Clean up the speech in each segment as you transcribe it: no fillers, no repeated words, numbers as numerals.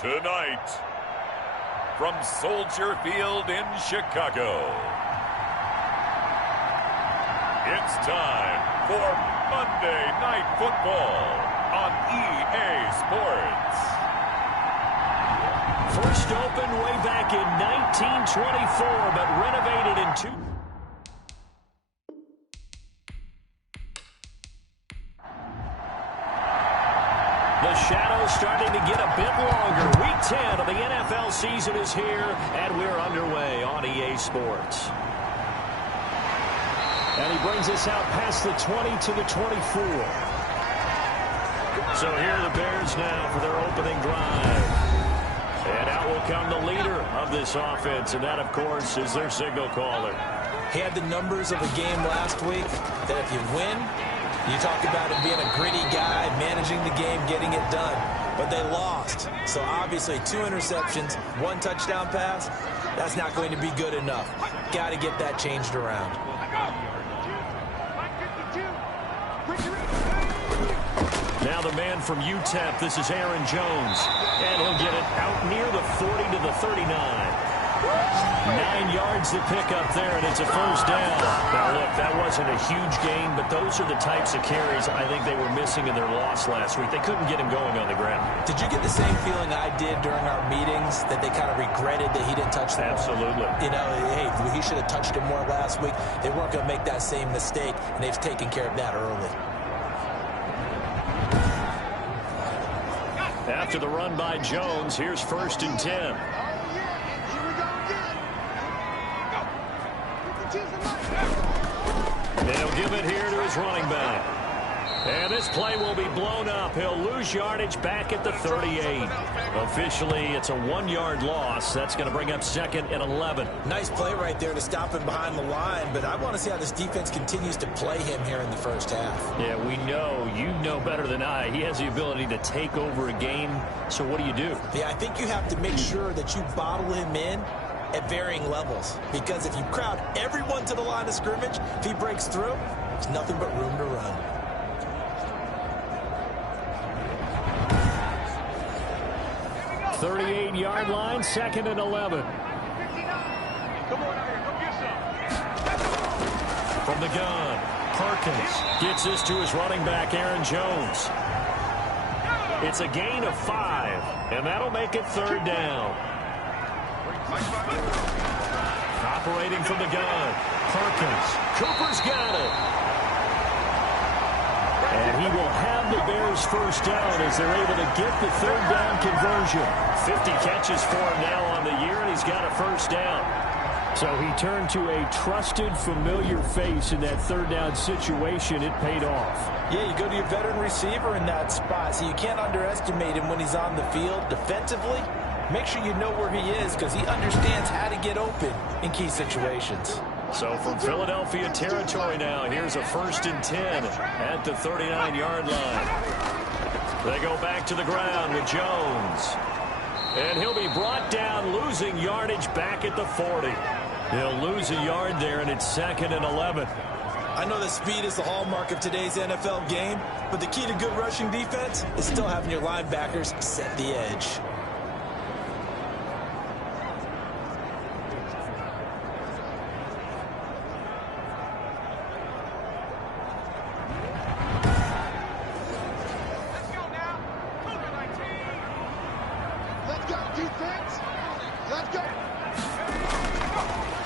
Tonight, from Soldier Field in Chicago, it's time for Monday Night Football on EA Sports. First opened way back in 1924, but renovated in The shadow's starting to get a bit longer. Week 10 of the NFL season is here, and we're underway on EA Sports. And he brings us out past the 20 to the 24. So here are the Bears now for their opening drive. And out will come the leader of this offense, and that, of course, is their signal caller. He had the numbers of a game last week that if you win, you talk about him being a gritty guy, managing the game, getting it done. But they lost. So obviously 2 interceptions, 1 touchdown pass, that's not going to be good enough. Got to get that changed around. Now the man from UTEP, this is Aaron Jones. And he'll get it out near the 40 to the 39. 9 yards to pick up there, and it's a first down. Now, look, that wasn't a huge gain, but those are the types of carries I think they were missing in their loss last week. They couldn't get him going on the ground. Did you get the same feeling I did during our meetings, that they kind of regretted that he didn't touch the ball? Absolutely. You know, hey, he should have touched it more last week. They weren't going to make that same mistake, and they've taken care of that early. After the run by Jones, here's 1st and 10. They'll give it here to his running back. And this play will be blown up. He'll lose yardage back at the 38. Officially, it's a 1-yard loss. That's going to bring up 2nd and 11. Nice play right there to stop him behind the line, but I want to see how this defense continues to play him here in the first half. Yeah, we know. You know better than I. He has the ability to take over a game. So what do you do? Yeah, I think you have to make sure that you bottle him in at varying levels, because if you crowd everyone to the line of scrimmage, if he breaks through, there's nothing but room to run. $38-yard line, 2nd and 11. From the gun, Perkins gets this to his running back, Aaron Jones. It's a gain of 5, and that'll make it 3rd down. Operating from the gun, Perkins. Cooper's got it. And he will have the Bears' first down as they're able to get the 3rd down conversion. 50 catches for him now on the year, and he's got a first down. So he turned to a trusted, familiar face in that 3rd down situation. It paid off. Yeah, you go to your veteran receiver in that spot, so you can't underestimate him when he's on the field. Defensively, make sure you know where he is, because he understands how to get open in key situations. So from Philadelphia territory now, here's a 1st and 10 at the 39-yard line. They go back to the ground with Jones. And he'll be brought down, losing yardage back at the 40. He'll lose a yard there, and it's 2nd and 11. I know that speed is the hallmark of today's NFL game, but the key to good rushing defense is still having your linebackers set the edge.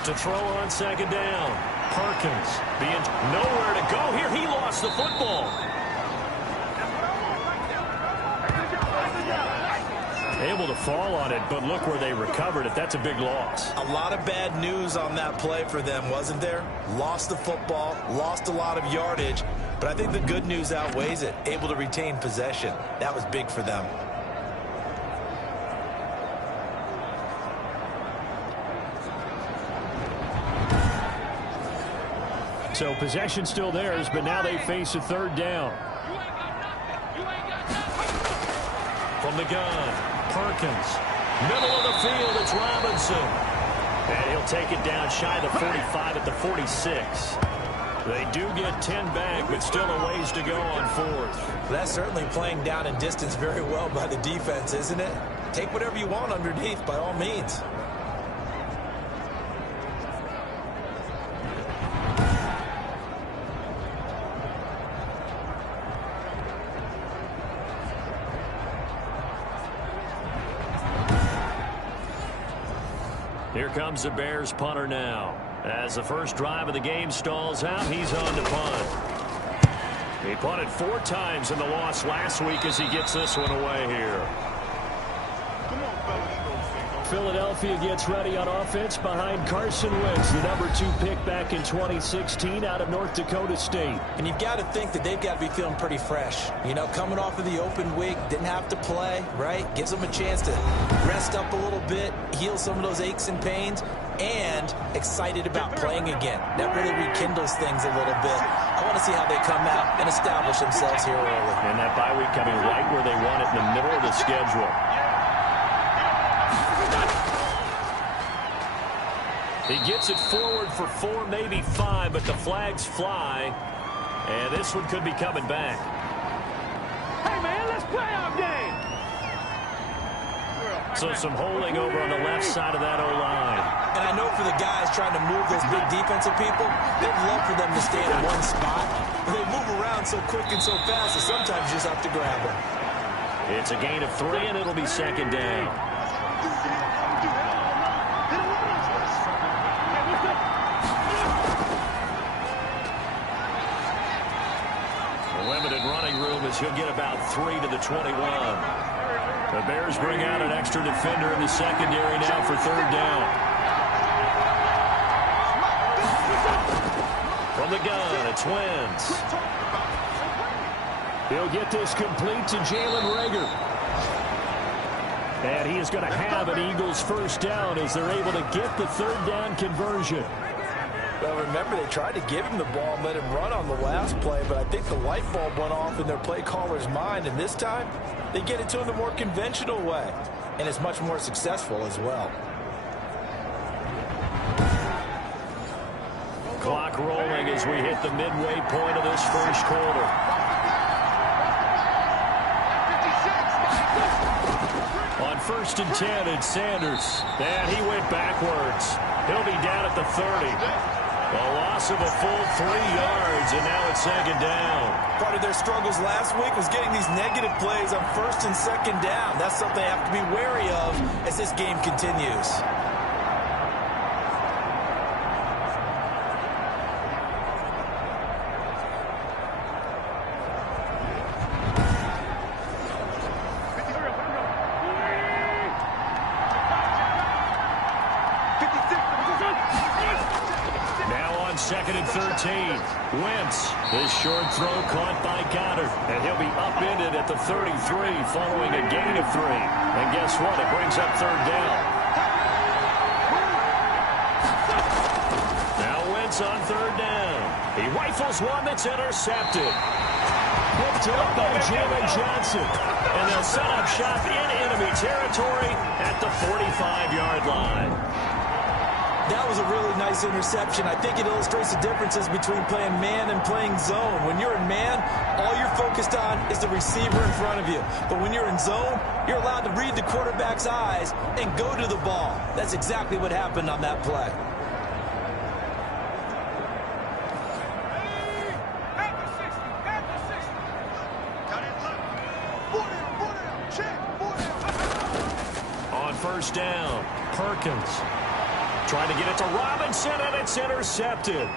To throw on 2nd down. Perkins being nowhere to go here. He lost the football. Able to fall on it, but look where they recovered it. That's a big loss. A lot of bad news on that play for them, wasn't there? Lost the football, lost a lot of yardage, but I think the good news outweighs it. Able to retain possession. That was big for them. So possession still theirs, but now they face a 3rd down. From the gun, Perkins. Middle of the field, it's Robinson. And he'll take it down shy of the 45 at the 46. They do get 10 back, but still a ways to go on 4th. That's certainly playing down in distance very well by the defense, isn't it? take whatever you want underneath by all means. Here comes the Bears punter now. As the first drive of the game stalls out, he's on to punt. He punted 4 times in the loss last week as he gets this one away here. Philadelphia gets ready on offense behind Carson Wentz, the number 2 pick back in 2016 out of North Dakota State. And you've got to think that they've got to be feeling pretty fresh. You know, coming off of the open week, didn't have to play, right? Gives them a chance to rest up a little bit, heal some of those aches and pains, and excited about playing again. That really rekindles things a little bit. I want to see how they come out and establish themselves here early. And that bye week coming right where they want it in the middle of the schedule. He gets it forward for 4, maybe 5, but the flags fly. And this one could be coming back. Hey, man, let's play our game. So some holding over on the left side of that O-line. And I know for the guys trying to move those big defensive people, they'd love for them to stay in one spot. But they move around so quick and so fast that sometimes you just have to grab them. It's a gain of 3, and it'll be second down. Limited running room as he'll get about 3 to the 21. The Bears bring out an extra defender in the secondary now for 3rd down. From the gun, it's Wentz. He'll get this complete to Jalen Reagor. And he is going to have an Eagles first down as they're able to get the 3rd down conversion. Well, remember, they tried to give him the ball and let him run on the last play, but I think the light bulb went off in their play caller's mind, and this time they get it to him the more conventional way, and it's much more successful as well. Clock rolling as we hit the midway point of this first quarter. On 1st and 10, it's Sanders. And he went backwards. He'll be down at the 30. A loss of a full 3 yards, and now it's 2nd down. Part of their struggles last week was getting these negative plays on 1st and 2nd down. That's something they have to be wary of as this game continues. Wentz, his short throw caught by Goddard, and he'll be upended at the 33 following a gain of 3. And guess what? It brings up 3rd down. Now Wentz on 3rd down. He rifles one that's intercepted. Picked up by Jalen Johnson. And they'll set up shop in enemy territory at the 45-yard line. That was a really nice interception. I think it illustrates the differences between playing man and playing zone. When you're in man, all you're focused on is the receiver in front of you. But when you're in zone, you're allowed to read the quarterback's eyes and go to the ball. That's exactly what happened on that play. On 1st down, Perkins. Trying to get it to Robinson, and it's intercepted.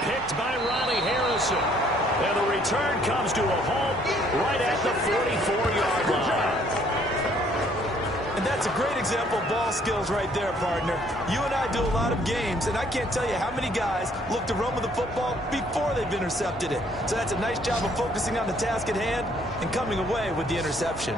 Picked by Ronnie Harrison. And the return comes to a halt right at the 44-yard line. And that's a great example of ball skills right there, partner. You and I do a lot of games, and I can't tell you how many guys look to run with the football before they've intercepted it. So that's a nice job of focusing on the task at hand and coming away with the interception.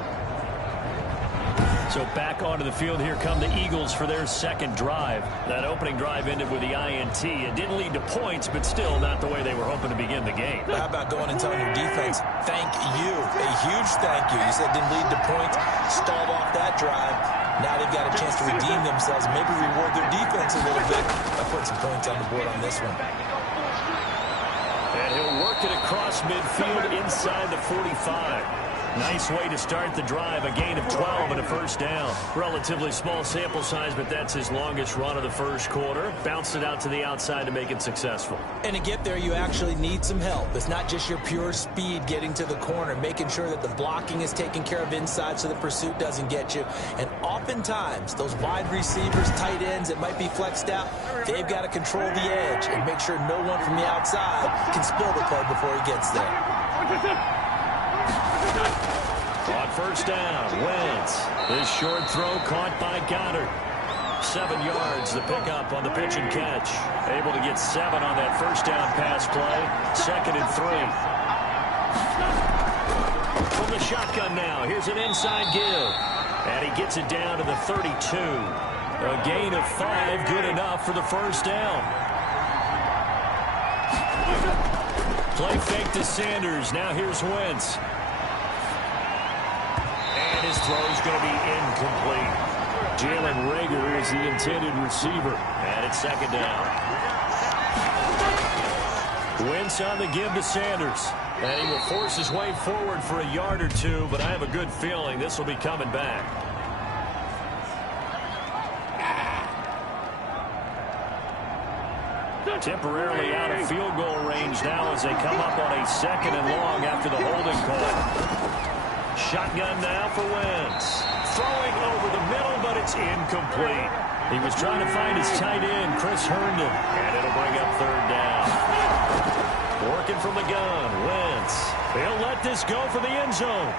So back onto the field, here come the Eagles for their 2nd drive. That opening drive ended with the INT. It didn't lead to points, but still not the way they were hoping to begin the game. How about going and telling your defense, thank you, a huge thank you. You said it didn't lead to points, stalled off that drive. Now they've got a chance to redeem themselves, maybe reward their defense a little bit by putting some points on the board on this one. And he'll work it across midfield inside the 45. Nice way to start the drive. A gain of 12 and a first down. Relatively small sample size, but that's his longest run of the first quarter. Bounced it out to the outside to make it successful. And to get there, you actually need some help. It's not just your pure speed getting to the corner, making sure that the blocking is taken care of inside so the pursuit doesn't get you. And oftentimes, those wide receivers, tight ends that might be flexed out, they've got to control the edge and make sure no one from the outside can spill the play before he gets there. On first down, Wentz. This short throw caught by Goddard. 7 yards, the pickup on the pitch and catch. Able to get 7 on that first down pass play. 2nd and 3. From the shotgun now, here's an inside give. And he gets it down to the 32. A gain of 5, good enough for the first down. Play fake to Sanders. Now here's Wentz. And his throw is going to be incomplete. Jalen Reagor is the intended receiver. And it's 2nd down. Wentz on the give to Sanders. And he will force his way forward for a yard or 2, but I have a good feeling this will be coming back. Temporarily out of field goal range now as they come up on a 2nd and long after the holding call. Shotgun now for Wentz. Throwing over the middle, but it's incomplete. He was trying to find his tight end, Chris Herndon, and it'll bring up 3rd down. Working from the gun, Wentz. He'll let this go for the end zone.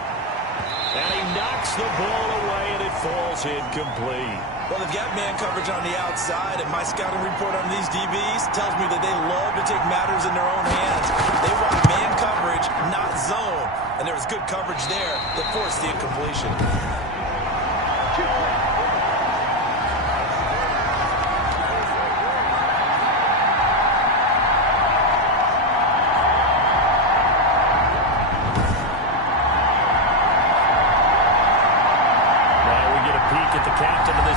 And he knocks the ball away, and it falls incomplete. Well, they've got man coverage on the outside, and my scouting report on these DBs tells me that they love to take matters in their own hands. They want man coverage, not zone. And there was good coverage there that forced the incompletion.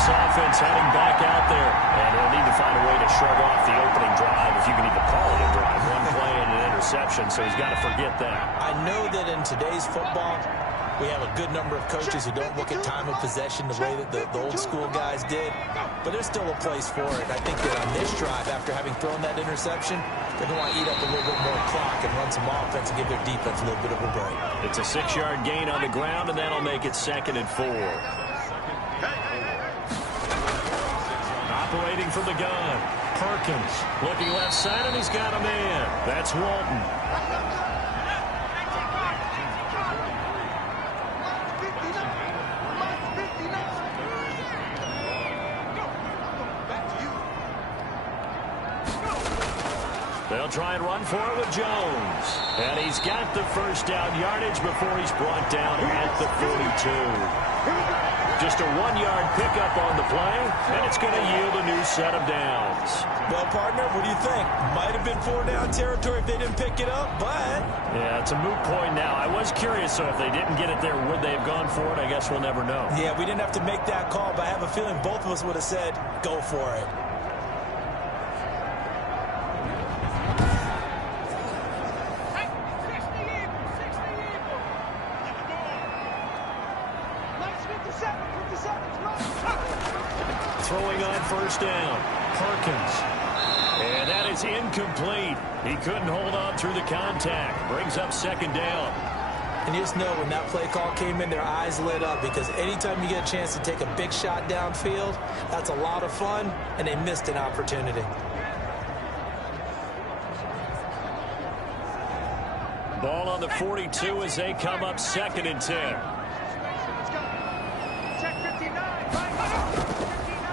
Offense heading back out there, and he'll need to find a way to shrug off the opening drive, if you can even call it a drive. 1 play and an interception, so he's got to forget that. I know that in today's football, we have a good number of coaches who don't look at time of possession the way that the old school guys did, but there's still a place for it. I think that on this drive, after having thrown that interception, they're going to want to eat up a little bit more clock and run some offense and give their defense a little bit of a break. It's a 6-yard gain on the ground, and that'll make it 2nd and 4. Operating from the gun, Perkins looking left side, and he's got a man. That's Walton. They'll try and run for it with Jones. And he's got the first down yardage before he's brought down at the 42. Just a 1-yard pickup on the play, and it's going to yield a new set of downs. Well, partner, what do you think? Might have been 4-down territory if they didn't pick it up, but... Yeah, it's a moot point now. I was curious, so if they didn't get it there, would they have gone for it? I guess we'll never know. Yeah, we didn't have to make that call, but I have a feeling both of us would have said, go for it. Throwing on first down, Perkins. And that is incomplete. He couldn't hold on through the contact. Brings up 2nd down. And you just know when that play call came in, their eyes lit up, because anytime you get a chance to take a big shot downfield, that's a lot of fun, and they missed an opportunity. Ball on the 42 as they come up 2nd and 10.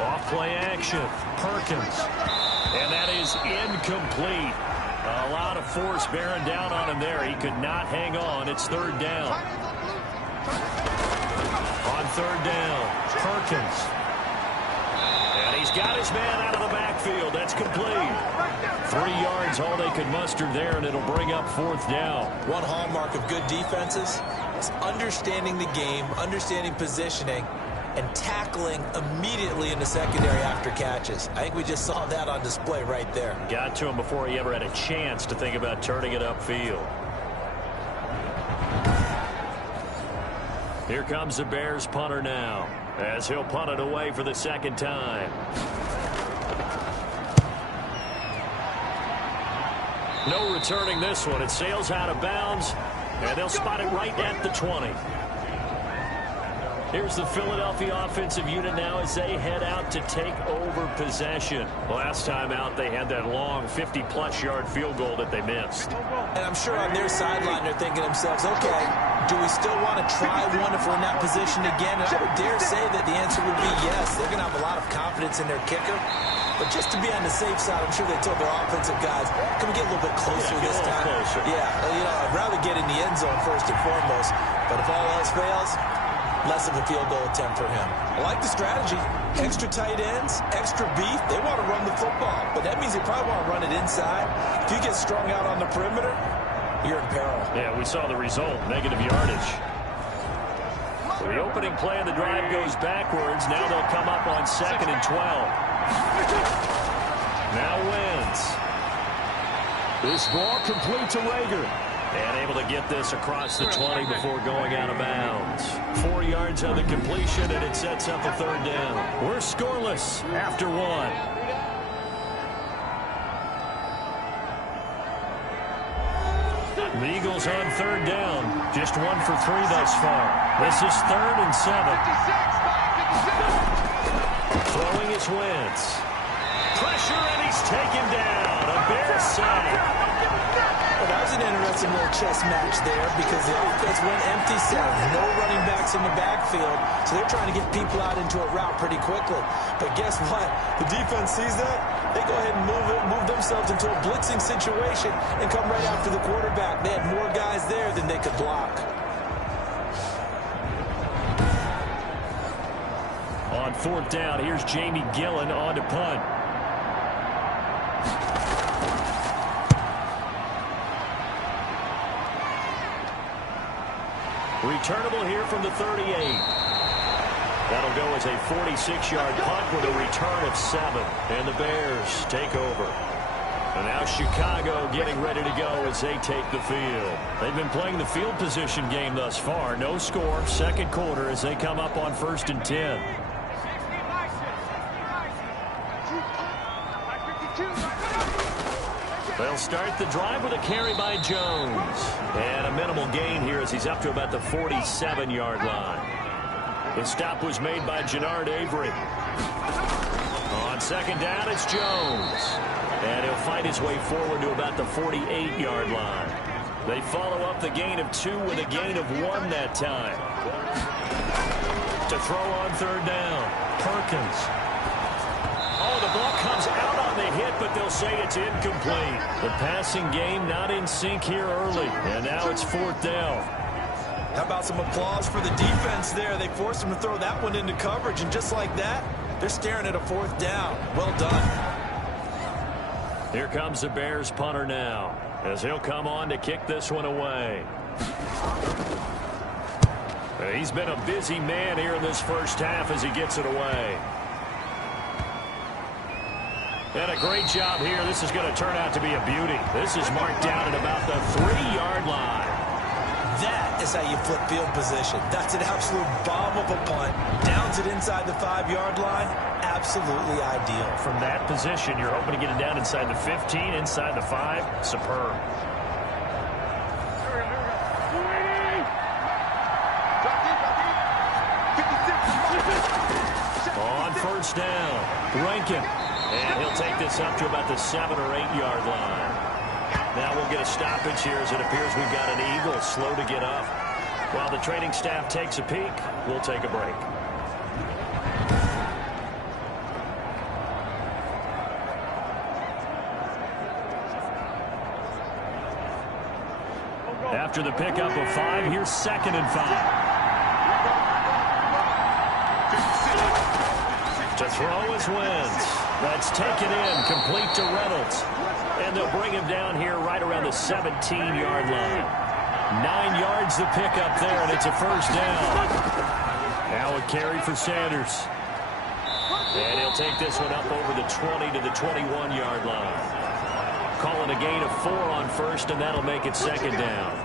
Off-play action, Perkins. And that is incomplete. A lot of force bearing down on him there. He could not hang on. It's 3rd down. On 3rd down, Perkins. And he's got his man out of the backfield. That's complete. 3 yards, all they could muster there, and it'll bring up 4th down. One hallmark of good defenses is understanding the game, understanding positioning, and tackling immediately in the secondary after catches. I think we just saw that on display right there. Got to him before he ever had a chance to think about turning it upfield. Here comes the Bears punter now, as he'll punt it away for the second time. No returning this one. It sails out of bounds, and they'll spot it right at the 20. Here's the Philadelphia offensive unit now as they head out to take over possession. Last time out, they had that long 50-plus yard field goal that they missed. And I'm sure on their sideline they're thinking to themselves, okay, do we still want to try one if we're in that position again? And I would dare say that the answer would be yes. They're going to have a lot of confidence in their kicker. But just to be on the safe side, I'm sure they told their offensive guys, can we get a little bit closer this time? Closer. Yeah, I'd rather get in the end zone first and foremost. But if all else fails, less of a field goal attempt for him. I like the strategy. Extra tight ends, extra beef. They want to run the football, but that means they probably want to run it inside. If you get strung out on the perimeter, you're in peril. Yeah, we saw the result, negative yardage. So the opening play of the drive goes backwards. Now they'll come up on 2nd and 12. Now Wentz. This ball complete to Rager. And able to get this across the 20 before going out of bounds. 4 yards on the completion, and it sets up a third down. We're scoreless after 1. The Eagles on third down. Just 1 for 3 thus far. This is 3rd and 7. Throwing is Wentz. Pressure, and he's taken down. A Bears sack. Well, that was an interesting little chess match there because the offense went empty set. No running backs in the backfield, so they're trying to get people out into a route pretty quickly. But guess what? The defense sees that. They go ahead and move themselves into a blitzing situation and come right after the quarterback. They had more guys there than they could block. On 4th down, here's Jamie Gillen on to punt. Returnable here from the 38. That'll go as a 46-yard punt with a return of 7. And the Bears take over. And now Chicago getting ready to go as they take the field. They've been playing the field position game thus far. No score, 2nd quarter as they come up on 1st and 10. They'll start the drive with a carry by Jones. And a minimal gain here as he's up to about the 47-yard line. The stop was made by Jannard Avery. On 2nd down, it's Jones. And he'll fight his way forward to about the 48-yard line. They follow up the gain of 2 with a gain of 1 that time. To throw on 3rd down, Perkins. Oh, the ball comes out on the hit, but they'll say it's incomplete. The passing game not in sync here early, and now it's 4th down. How about some applause for the defense there? They forced him to throw that one into coverage, and just like that, they're staring at a 4th down. Well done. Here comes the Bears punter now, as he'll come on to kick this one away. He's been a busy man here in this first half as he gets it away. And a great job here. This is going to turn out to be a beauty. This is marked down at about the 3-yard line. That is how you flip field position. That's an absolute bomb of a punt. Downs it inside the 5-yard line. Absolutely ideal. From that position, you're hoping to get it down inside the 15, inside the 5. Superb. On 1st down, Rankin. And he'll take this up to about the 7- or 8-yard line. Now we'll get a stoppage here as it appears we've got an Eagle slow to get up. While the training staff takes a peek, we'll take a break. After the pickup of 5, here's 2nd and 5. To throw is Wentz. That's taken in, complete to Reynolds. And they'll bring him down here right around the 17-yard line. 9 yards the pickup there, and it's a 1st down. Now a carry for Sanders. And he'll take this one up over the 20 to the 21-yard line. call it a gain of 4 on first, and that'll make it second down.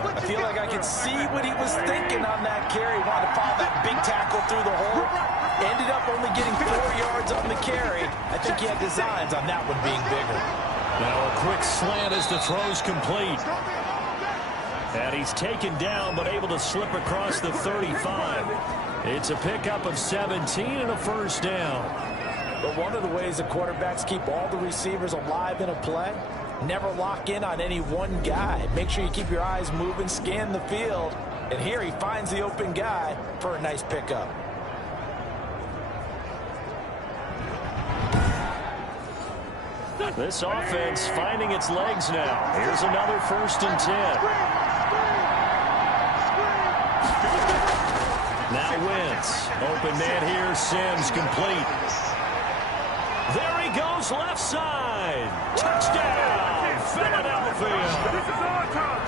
I feel like I could see what he was thinking on that carry. Wanted to follow that big tackle through the hole. Ended up only getting 4 yards on the carry. I think he had designs on that one being bigger. Now a quick slant as the throw's complete. And he's taken down, but able to slip across the 35. It's a pickup of 17 and a first down. But one of the ways the quarterbacks keep all the receivers alive in a play, never lock in on any one guy. Make sure you keep your eyes moving, scan the field. And here he finds the open guy for a nice pickup. This offense finding its legs now. Here's another 1st and 10. Now Wentz. Open man here. Sims complete. There he goes left side. Touchdown, Philadelphia.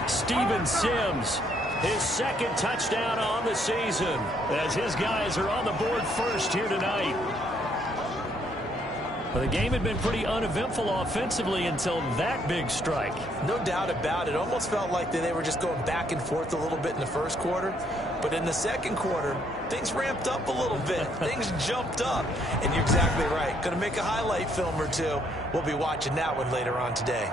Steven Sims, his 2nd touchdown on the season, as his guys are on the board first here tonight. Well, the game had been pretty uneventful offensively until that big strike. No doubt about it. Almost felt like they were just going back and forth a little bit in the first quarter. But in the second quarter, things ramped up a little bit. Things jumped up. And you're exactly right. Going to make a highlight film or two. We'll be watching that one later on today.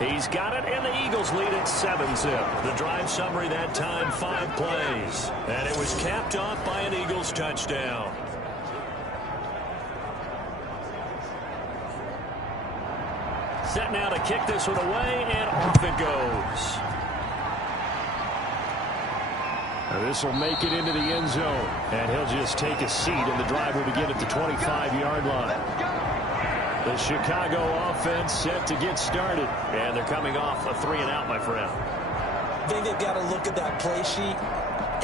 He's got it, and the Eagles lead at 7-zip. The drive summary that time, 5 plays. And it was capped off by an Eagles touchdown. Set now to kick this one away, and off it goes. This will make it into the end zone. And he'll just take a seat, and the drive will begin at the 25-yard line. The Chicago offense set to get started. And they're coming off a 3-and-out, my friend. I think they've got to look at that play sheet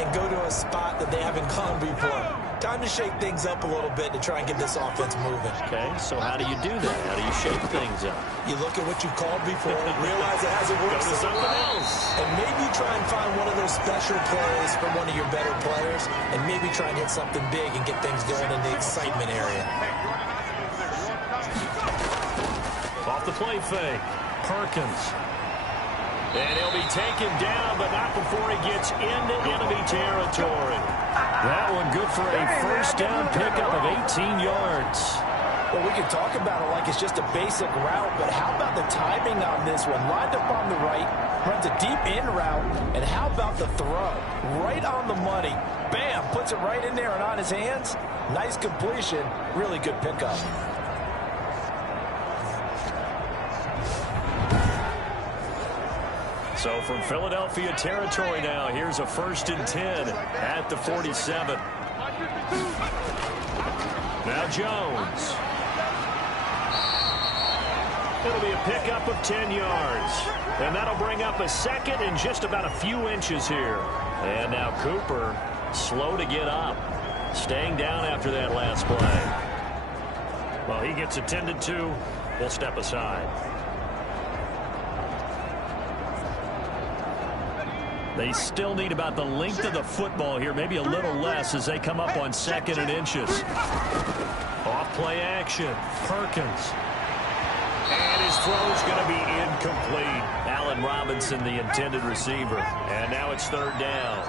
and go to a spot that they haven't gone before. Time to shake things up a little bit to try and get this offense moving. Okay, so how do you do that? How do you shake things up? You look at what you've called before, realize it hasn't worked Go to so something well, else. and maybe try and find one of those special plays from one of your better players, and maybe try and hit something big and get things going in the excitement area. Off the play fake, Perkins. And he'll be taken down, but not before he gets into enemy territory. That one good for a first down pickup of 18 yards. Well, we can talk about it like it's just a basic route, but how about the timing on this one? Lined up on the right, runs a deep in route, and how about the throw? Right on the money. Bam, puts it right in there and on his hands. Nice completion, really good pickup. So from Philadelphia territory now, here's a 1st and 10 at the 47. Now Jones. It'll be a pickup of 10 yards. And that'll bring up a 2nd and just about a few inches here. And now Cooper, slow to get up. Staying down after that last play. Well, he gets attended to. We'll step aside. They still need about the length of the football here, maybe a little less as they come up on 2nd and inches. Off play action, Perkins. And his throw's going to be incomplete. Allen Robinson, the intended receiver. And now it's 3rd down.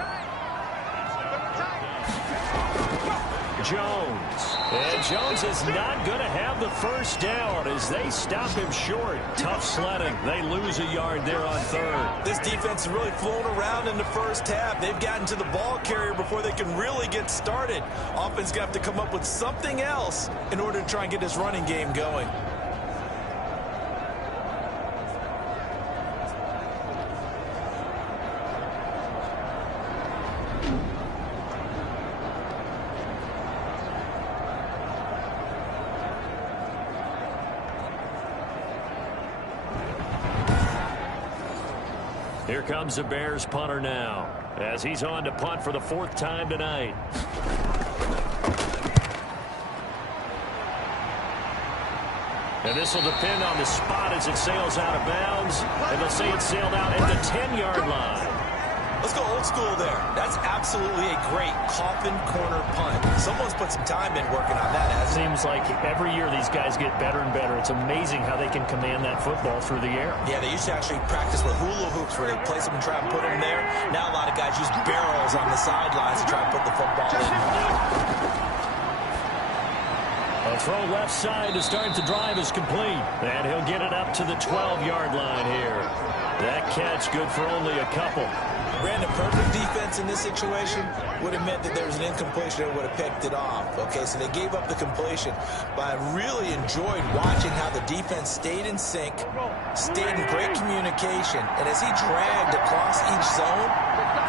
Jones. And Jones is not going to have the first down as they stop him short. Tough sledding. They lose a yard there on 3rd. This defense is really flown around in the first half. They've gotten to the ball carrier before they can really get started. Offense got to come up with something else in order to try and get this running game going. Here comes the Bears punter now as he's on to punt for the 4th time tonight. And this will depend on the spot as it sails out of bounds. And they'll say it sailed out at the 10-yard line. Let's go old school there. That's absolutely a great coffin corner punt. Someone's put some time in working on that, hasn't it? Seems like every year these guys get better and better. It's amazing how they can command that football through the air. Yeah, they used to actually practice with hula hoops where they place them and try and put them there. Now a lot of guys use barrels on the sidelines to try and put the football in. A throw left side to start the drive is complete. And he'll get it up to the 12-yard line here. That catch good for only a couple. Brandon, perfect defense in this situation would have meant that there was an incompletion and would have picked it off. Okay, so they gave up the completion. But I really enjoyed watching how the defense stayed in sync, stayed in great communication. And as he dragged across each zone,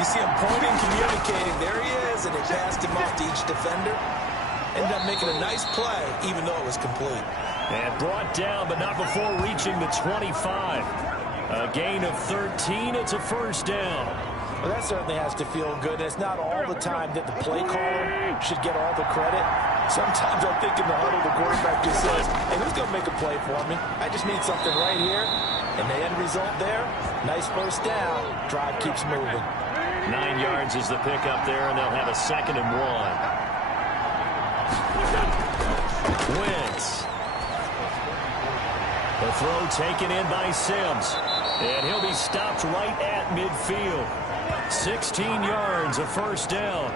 you see him pointing, communicating. There he is, and it passed him off to each defender. Ended up making a nice play, even though it was complete. And brought down, but not before reaching the 25. A gain of 13. It's a first down. Well, that certainly has to feel good. And it's not all the time that the play caller should get all the credit. Sometimes I think in the huddle, the quarterback just says, hey, who's going to make a play for me? I just need something right here. And the end result there, nice first down. Drive keeps moving. 9 yards is the pickup there, and they'll have a 2nd and 1. Wentz. The throw taken in by Sims. And he'll be stopped right at midfield. 16 yards, a first down.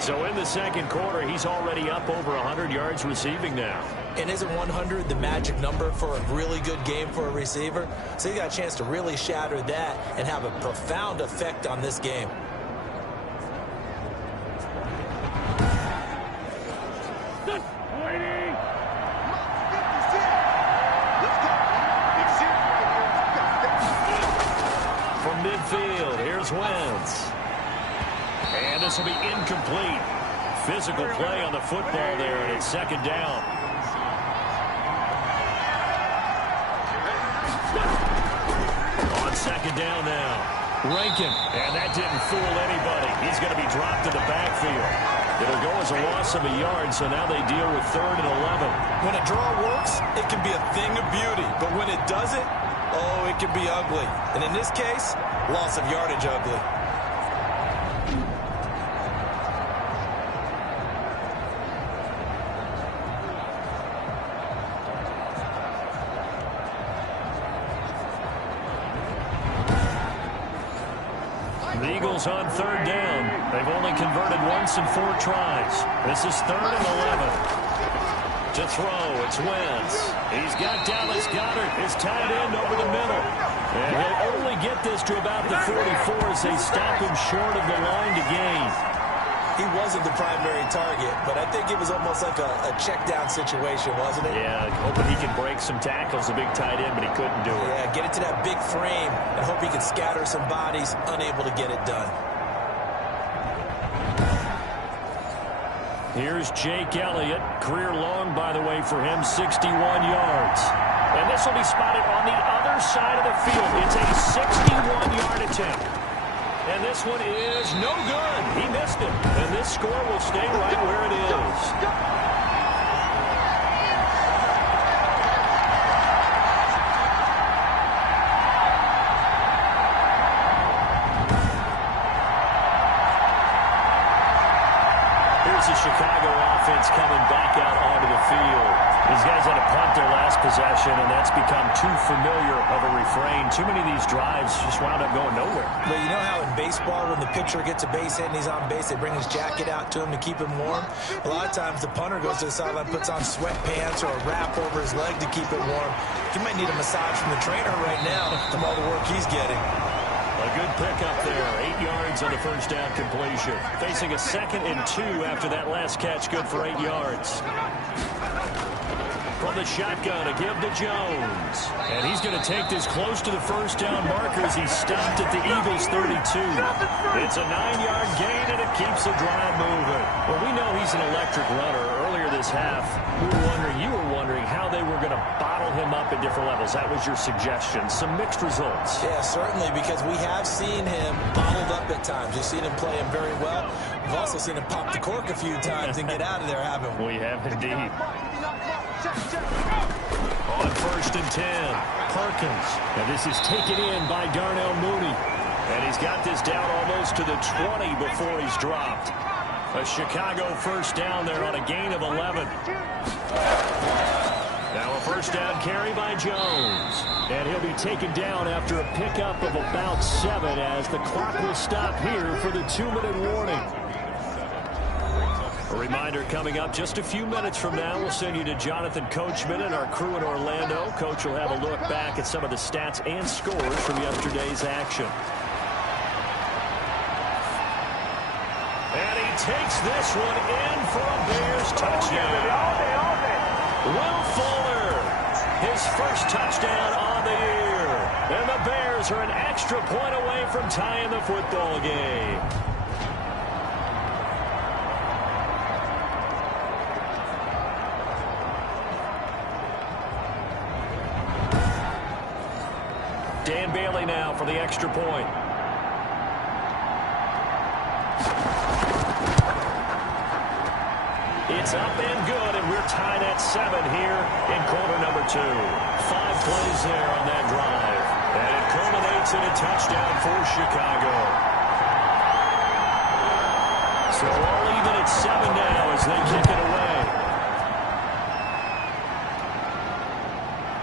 So in the second quarter, he's already up over 100 yards receiving now. And isn't 100 the magic number for a really good game for a receiver? So he got a chance to really shatter that and have a profound effect on this game. Midfield, here's Wentz. And this will be incomplete. Physical play on the football there, and it's 2nd down. On 2nd down now. Rankin, and that didn't fool anybody. He's going to be dropped to the backfield. It'll go as a loss of a yard, so now they deal with 3rd and 11. When a draw works, it can be a thing of beauty, but when it doesn't, oh, it can be ugly. And in this case, loss of yardage ugly. The Eagles on 3rd down. They've only converted once in 4 tries. This is 3rd and 11. To throw, it's Wentz. He's got Dallas Goedert, his tight end, over the middle. And he'll only get this to about the 44 as they stop him short of the line to gain. He wasn't the primary target, but I think it was almost like a check-down situation, wasn't it? Yeah, hoping he can break some tackles, a big tight end, but he couldn't do it. Yeah, get it to that big frame and hope he can scatter some bodies, unable to get it done. Here's Jake Elliott. Career long, by the way, for him, 61 yards. And this will be spotted on the other side of the field. It's a 61-yard attempt. And this one is no good. He missed it. And this score will stay right where it is. The Chicago offense coming back out onto the field. These guys had to punt their last possession, and that's become too familiar of a refrain. Too many of these drives just wound up going nowhere. But you know how in baseball, when the pitcher gets a base hit and he's on base, they bring his jacket out to him to keep him warm? A lot of times the punter goes to the sideline, puts on sweatpants or a wrap over his leg to keep it warm. He might need a massage from the trainer right now from all the work he's getting. A good pickup there. 8 yards on the first down completion. Facing a 2nd and 2 after that last catch. Good for 8 yards. From the shotgun, a give to Jones. And he's going to take this close to the first down marker as he's stopped at the Eagles' 32. It's a 9-yard gain, and it keeps the drive moving. Well, we know he's an electric runner. Earlier this half, you were wondering how they were going to bottle him up at different levels. That was your suggestion. Some mixed results. Yeah, certainly, because we have seen him bottled up at times. We've seen him play him very well. We've also seen him pop the cork a few times and get out of there, haven't we? We have indeed. On 1st and 10, Perkins. And this is taken in by Darnell Mooney. And he's got this down almost to the 20 before he's dropped. A Chicago first down there on a gain of 11. Now a first down carry by Jones. And he'll be taken down after a pickup of about 7 as the clock will stop here for the 2-minute warning. A reminder coming up just a few minutes from now. We'll send you to Jonathan Coachman and our crew in Orlando. Coach will have a look back at some of the stats and scores from yesterday's action. And he takes this one in for a Bears touchdown. Will Fuller, his first touchdown on the year. And the Bears are an extra point away from tying the football game. Dan Bailey now for the extra point. It's up and good, and we're tied at 7 here in quarter number 2. 5 plays there on that drive. And it culminates in a touchdown for Chicago. So all even at 7 now as they kick it away.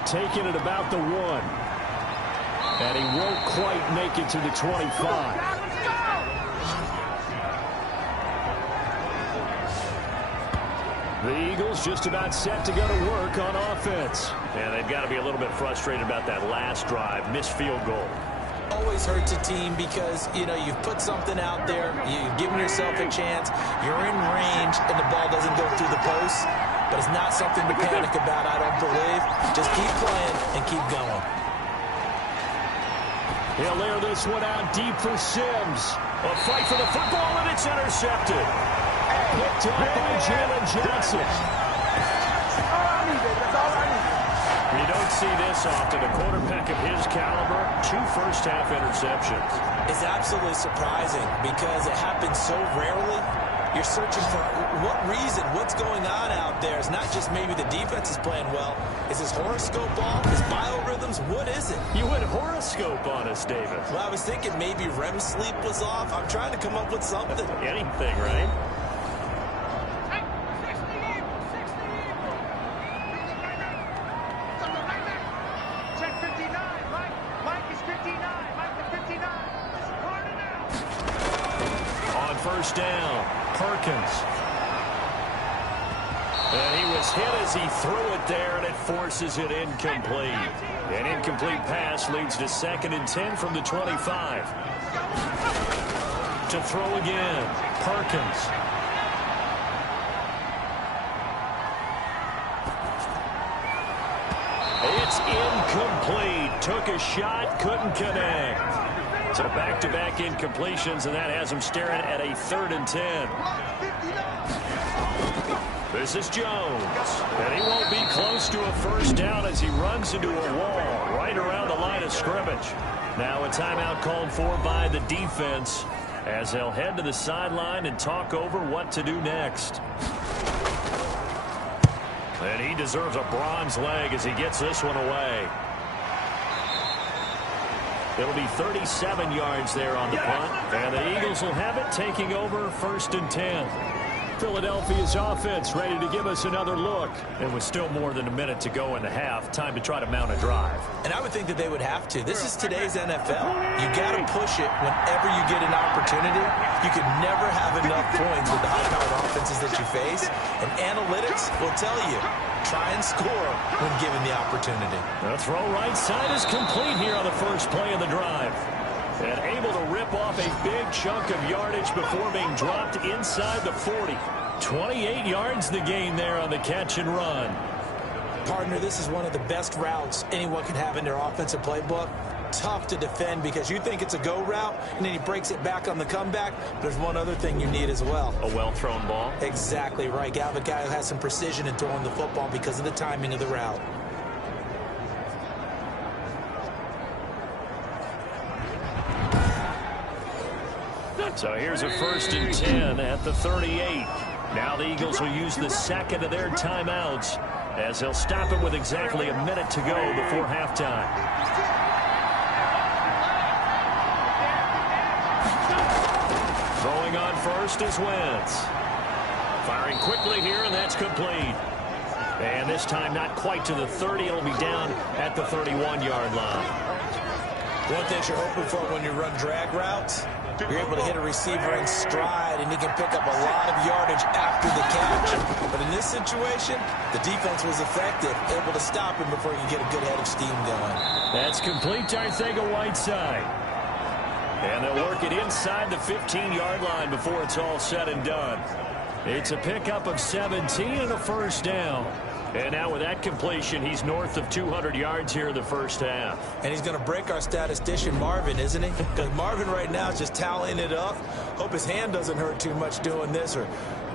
Taking it about the 1. And he won't quite make it to the 25. The Eagles just about set to go to work on offense. And they've got to be a little bit frustrated about that last drive, missed field goal. Always hurts a team because, you know, you've put something out there, you've given yourself a chance, you're in range, and the ball doesn't go through the post. But it's not something to panic about, I don't believe. Just keep playing and keep going. He'll air this one out deep for Sims. A fight for the football, and it's intercepted. Picked up by Jalen Johnson. You don't see this often. A quarterback of his caliber, 2 first-half interceptions. It's absolutely surprising because it happens so rarely. You're searching for what reason, what's going on out there. It's not just maybe the defense is playing well. Is his horoscope off? His biorhythms? What is it? You went horoscope on us, David. Well, I was thinking maybe REM sleep was off. I'm trying to come up with something. Anything, right? First down, Perkins. And he was hit as he threw it there, and it forces it incomplete. An incomplete pass leads to 2nd and 10 from the 25. To throw again, Perkins. It's incomplete. Took a shot, couldn't connect. So back-to-back incompletions, and that has him staring at a 3rd and 10. This is Jones, and he won't be close to a first down as he runs into a wall right around the line of scrimmage. Now a timeout called for by the defense as they'll head to the sideline and talk over what to do next. And he deserves a bronze leg as he gets this one away. It'll be 37 yards there on the punt, and the Eagles will have it taking over 1st and 10. Philadelphia's offense ready to give us another look. And with still more than a minute to go in the half, time to try to mount a drive. And I would think that they would have to. This is today's NFL. You got to push it whenever you get an opportunity. You can never have enough points with the high-powered offenses that you face. And analytics will tell you, try and score when given the opportunity. The throw right side is complete here on the first play of the drive. And able to rip off a big chunk of yardage before being dropped inside the 40. 28 yards the gain there on the catch and run. Partner, this is one of the best routes anyone can have in their offensive playbook. Tough to defend because you think it's a go route, and then he breaks it back on the comeback. There's one other thing you need as well. A well-thrown ball? Exactly right. Got a guy who has some precision in throwing the football because of the timing of the route. So here's a 1st and 10 at the 38. Now the Eagles will use the 2nd of their timeouts as they'll stop it with exactly a minute to go before halftime. Throwing on first is Wentz. Firing quickly here, and that's complete. And this time not quite to the 30. It'll be down at the 31-yard line. One thing you're hoping for when you run drag routes, you're able to hit a receiver in stride, and he can pick up a lot of yardage after the catch. But in this situation, the defense was effective, able to stop him before he can get a good head of steam going. That's complete to Arcega-Whiteside. And they'll work it inside the 15-yard line before it's all said and done. It's a pickup of 17 and a first down. And now with that completion, he's north of 200 yards here in the first half. And he's going to break our statistician Marvin, isn't he? Because Marvin right now is just tallying it up. Hope his hand doesn't hurt too much doing this or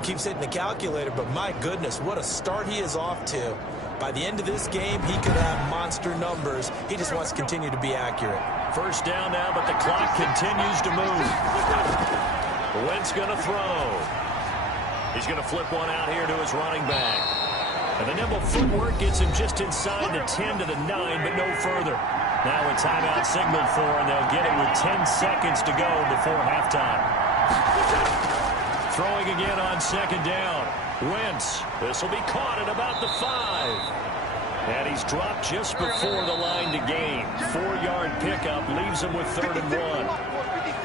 keeps hitting the calculator. But my goodness, what a start he is off to. By the end of this game, he could have monster numbers. He just wants to continue to be accurate. First down now, but the clock continues to move. Wentz going to throw. He's going to flip one out here to his running back. And the nimble footwork gets him just inside the 10 to the 9, but no further. Now a timeout signaled for, and they'll get it with 10 seconds to go before halftime. Throwing again on second down. Wentz. This will be caught at about the 5. And he's dropped just before the line to gain. 4-yard pickup leaves him with 3rd and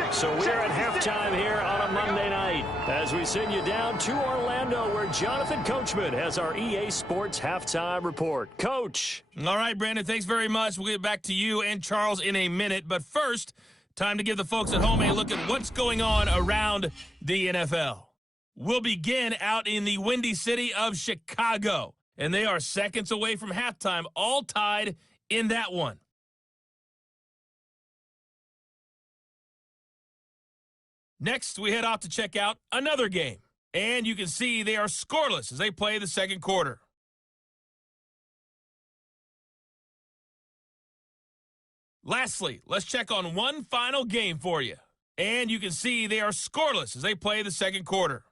1. So we're at halftime here on a Monday night as we send you down to Orlando where Jonathan Coachman has our EA Sports halftime report. Coach. All right, Brandon, thanks very much. We'll get back to you and Charles in a minute. But first, time to give the folks at home a look at what's going on around the NFL. We'll begin out in the Windy City of Chicago. And they are seconds away from halftime, all tied in that one. Next, we head off to check out another game. And you can see they are scoreless as they play the second quarter. Lastly, let's check on one final game for you. And you can see they are scoreless as they play the second quarter.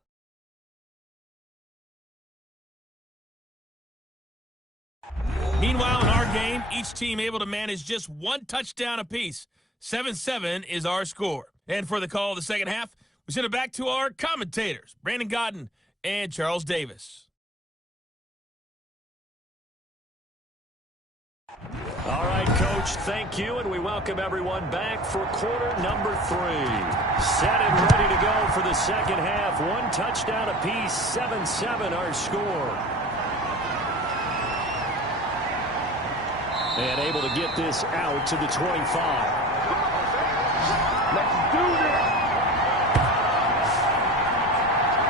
Meanwhile, in our game, each team able to manage just one touchdown apiece. 7-7 is our score. And for the call of the second half, we send it back to our commentators, Brandon Godden and Charles Davis. All right, Coach, thank you, and we welcome everyone back for quarter number 3. Set and ready to go for the second half. One touchdown apiece, 7-7 our score. And able to get this out to the 25. Let's do this.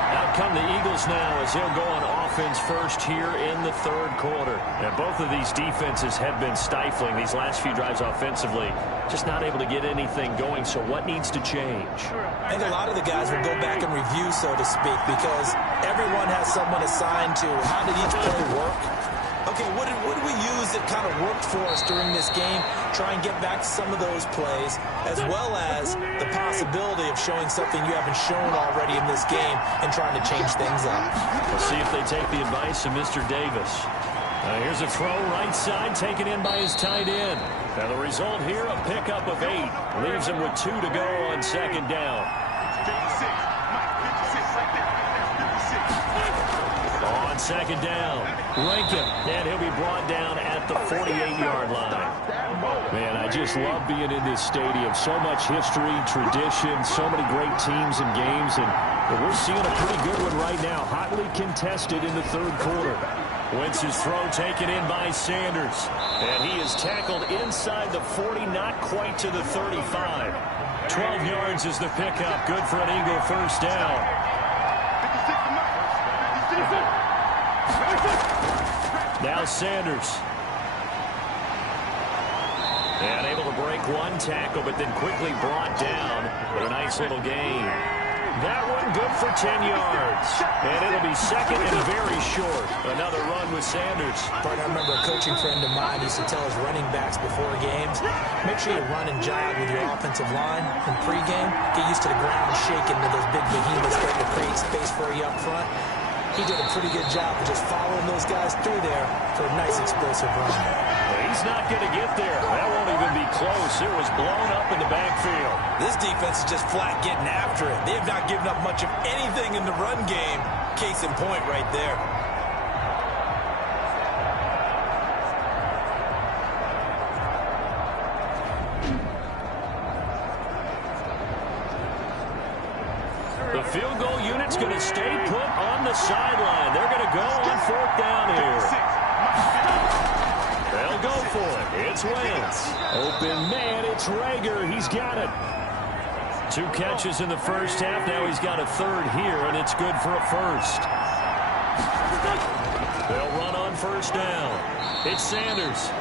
Out come the Eagles now as they'll go on offense first here in the third quarter. And both of these defenses have been stifling these last few drives offensively. Just not able to get anything going. So what needs to change? I think a lot of the guys will go back and review, so to speak, because everyone has someone assigned to how did each play work. Okay, what did we use that kind of worked for us during this game? Try and get back to some of those plays, as well as the possibility of showing something you haven't shown already in this game and trying to change things up. We'll see if they take the advice of Mr. Davis. Here's a throw right side taken in by his tight end. Now the result here, a pickup of 8. Leaves him with 2 to go on second down. On second down, Rankin, and he'll be brought down at the 48-yard line. Man, I just love being in this stadium. So much history, tradition, so many great teams and games, and we're seeing a pretty good one right now, hotly contested in the third quarter. Wentz's throw taken in by Sanders, and he is tackled inside the 40, not quite to the 35. 12 yards is the pickup, good for an Eagle first down. Now Sanders. And able to break one tackle, but then quickly brought down with a nice little gain. That one good for 10 yards. And it'll be second and very short. Another run with Sanders. I remember a coaching friend of mine used to tell his running backs before games, make sure you run and jog with your offensive line in pregame. Get used to the ground shaking with those big behemoths starting to create space for you up front. He did a pretty good job of just following those guys through there for a nice explosive run. Well, he's not going to get there. That won't even be close. It was blown up in the backfield. This defense is just flat getting after it. They have not given up much of anything in the run game. Case in point right there. The field goal unit's going to stay put on the sideline. They're going to go on 4th down here. They'll go for it. It's Wentz. Open man, it's Rager. He's got it. 2 catches in the first half. Now he's got a 3rd here, and it's good for a first. They'll run on 1st down. It's Sanders.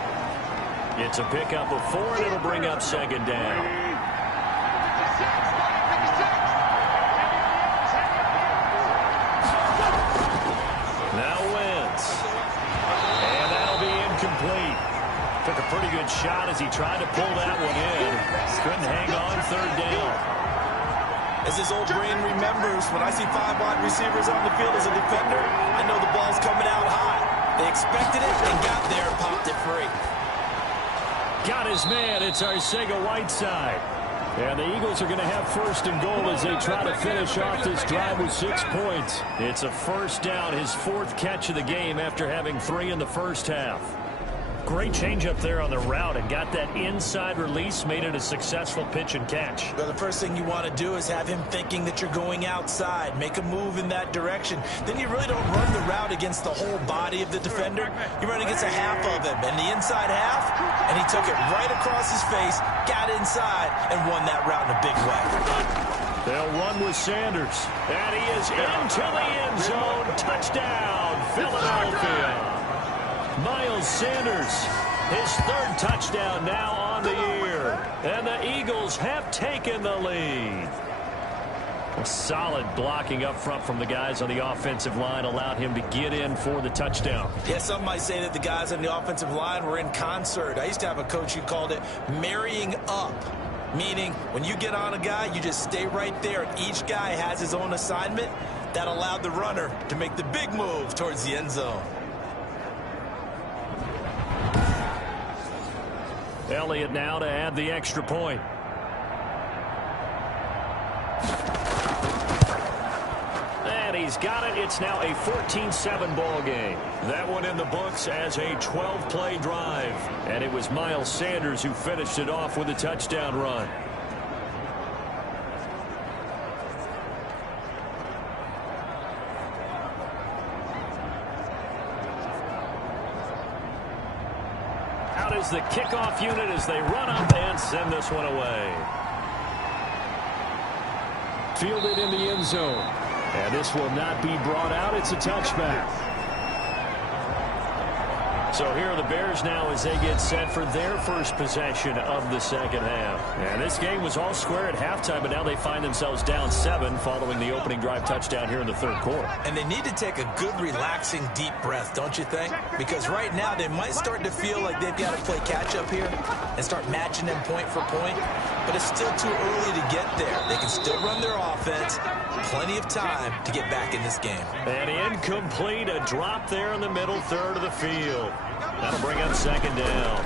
It's a pickup of 4, and it'll bring up 2nd down. Took a pretty good shot as he tried to pull that one in. Couldn't hang on 3rd down. As his old brain remembers, when I see 5 wide receivers on the field as a defender, I know the ball's coming out high. They expected it and got there and popped it free. Got his man. It's Arcega-Whiteside. And the Eagles are going to have 1st and goal as they try to finish off this drive with 6 points. It's a 1st down, his 4th catch of the game after having 3 in the first half. Great change up there on the route and got that inside release, made it a successful pitch and catch. Well, the first thing you want to do is have him thinking that you're going outside, make a move in that direction. Then you really don't run the route against the whole body of the defender. You run against a half of him, and the inside half, and he took it right across his face, got inside, and won that route in a big way. They'll run with Sanders, and he is into the end zone. Touchdown, Philadelphia. Miles Sanders, his 3rd touchdown now on the year. And the Eagles have taken the lead. A solid blocking up front from the guys on the offensive line allowed him to get in for the touchdown. Yeah, some might say that the guys on the offensive line were in concert. I used to have a coach who called it marrying up, meaning when you get on a guy, you just stay right there, and each guy has his own assignment. That allowed the runner to make the big move towards the end zone. Elliott now to add the extra point. And he's got it. It's now a 14-7 ball game. That one in the books as a 12-play drive. And it was Miles Sanders who finished it off with a touchdown run. Is the kickoff unit as they run up and send this one away. Fielded in the end zone. And this will not be brought out. It's a touchback. So here are the Bears now as they get set for their first possession of the second half. And this game was all square at halftime, but now they find themselves down 7 following the opening drive touchdown here in the 3rd quarter. And they need to take a good, relaxing, deep breath, don't you think? Because right now they might start to feel like they've got to play catch-up here and start matching them point for point. But it's still too early to get there. They can still run their offense. Plenty of time to get back in this game. And incomplete, a drop there in the middle 3rd of the field. That'll bring up 2nd down.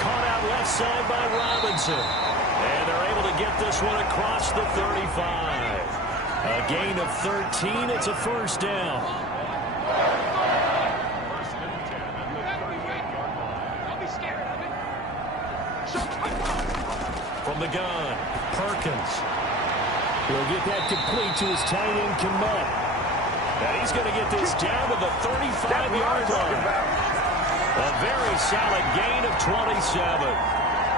Caught out left side by Robinson. And they're able to get this one across the 35. A gain of 13. It's a 1st down. From the gun, Perkins. He'll get that complete to his tight end, Kmet. And he's going to get this down to the 35-yard line. A very solid gain of 27.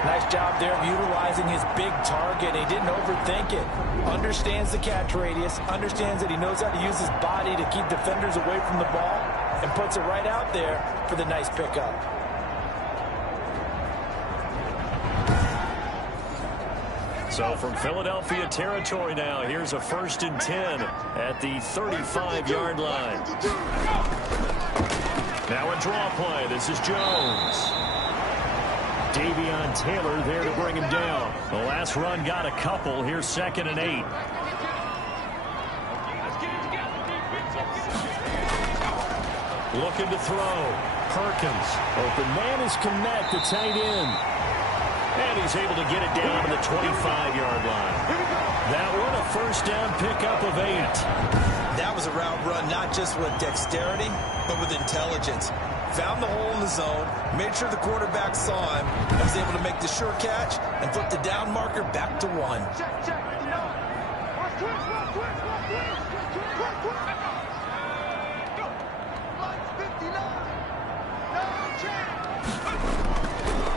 Nice job there of utilizing his big target. He didn't overthink it. Understands the catch radius. Understands that he knows how to use his body to keep defenders away from the ball. And puts it right out there for the nice pickup. So from Philadelphia territory now, here's a 1st and 10 at the 35-yard line. Now a draw play. This is Jones. Davion Taylor there to bring him down. The last run got a couple. Here's 2nd and 8. Looking to throw. Perkins. Open man is Kmet, the tight end. And he's able to get it down to the 25-yard line. That one, a first down pickup of 8. That was a route run not just with dexterity, but with intelligence. Found the hole in the zone, made sure the quarterback saw him, and was able to make the sure catch and flip the down marker back to 1.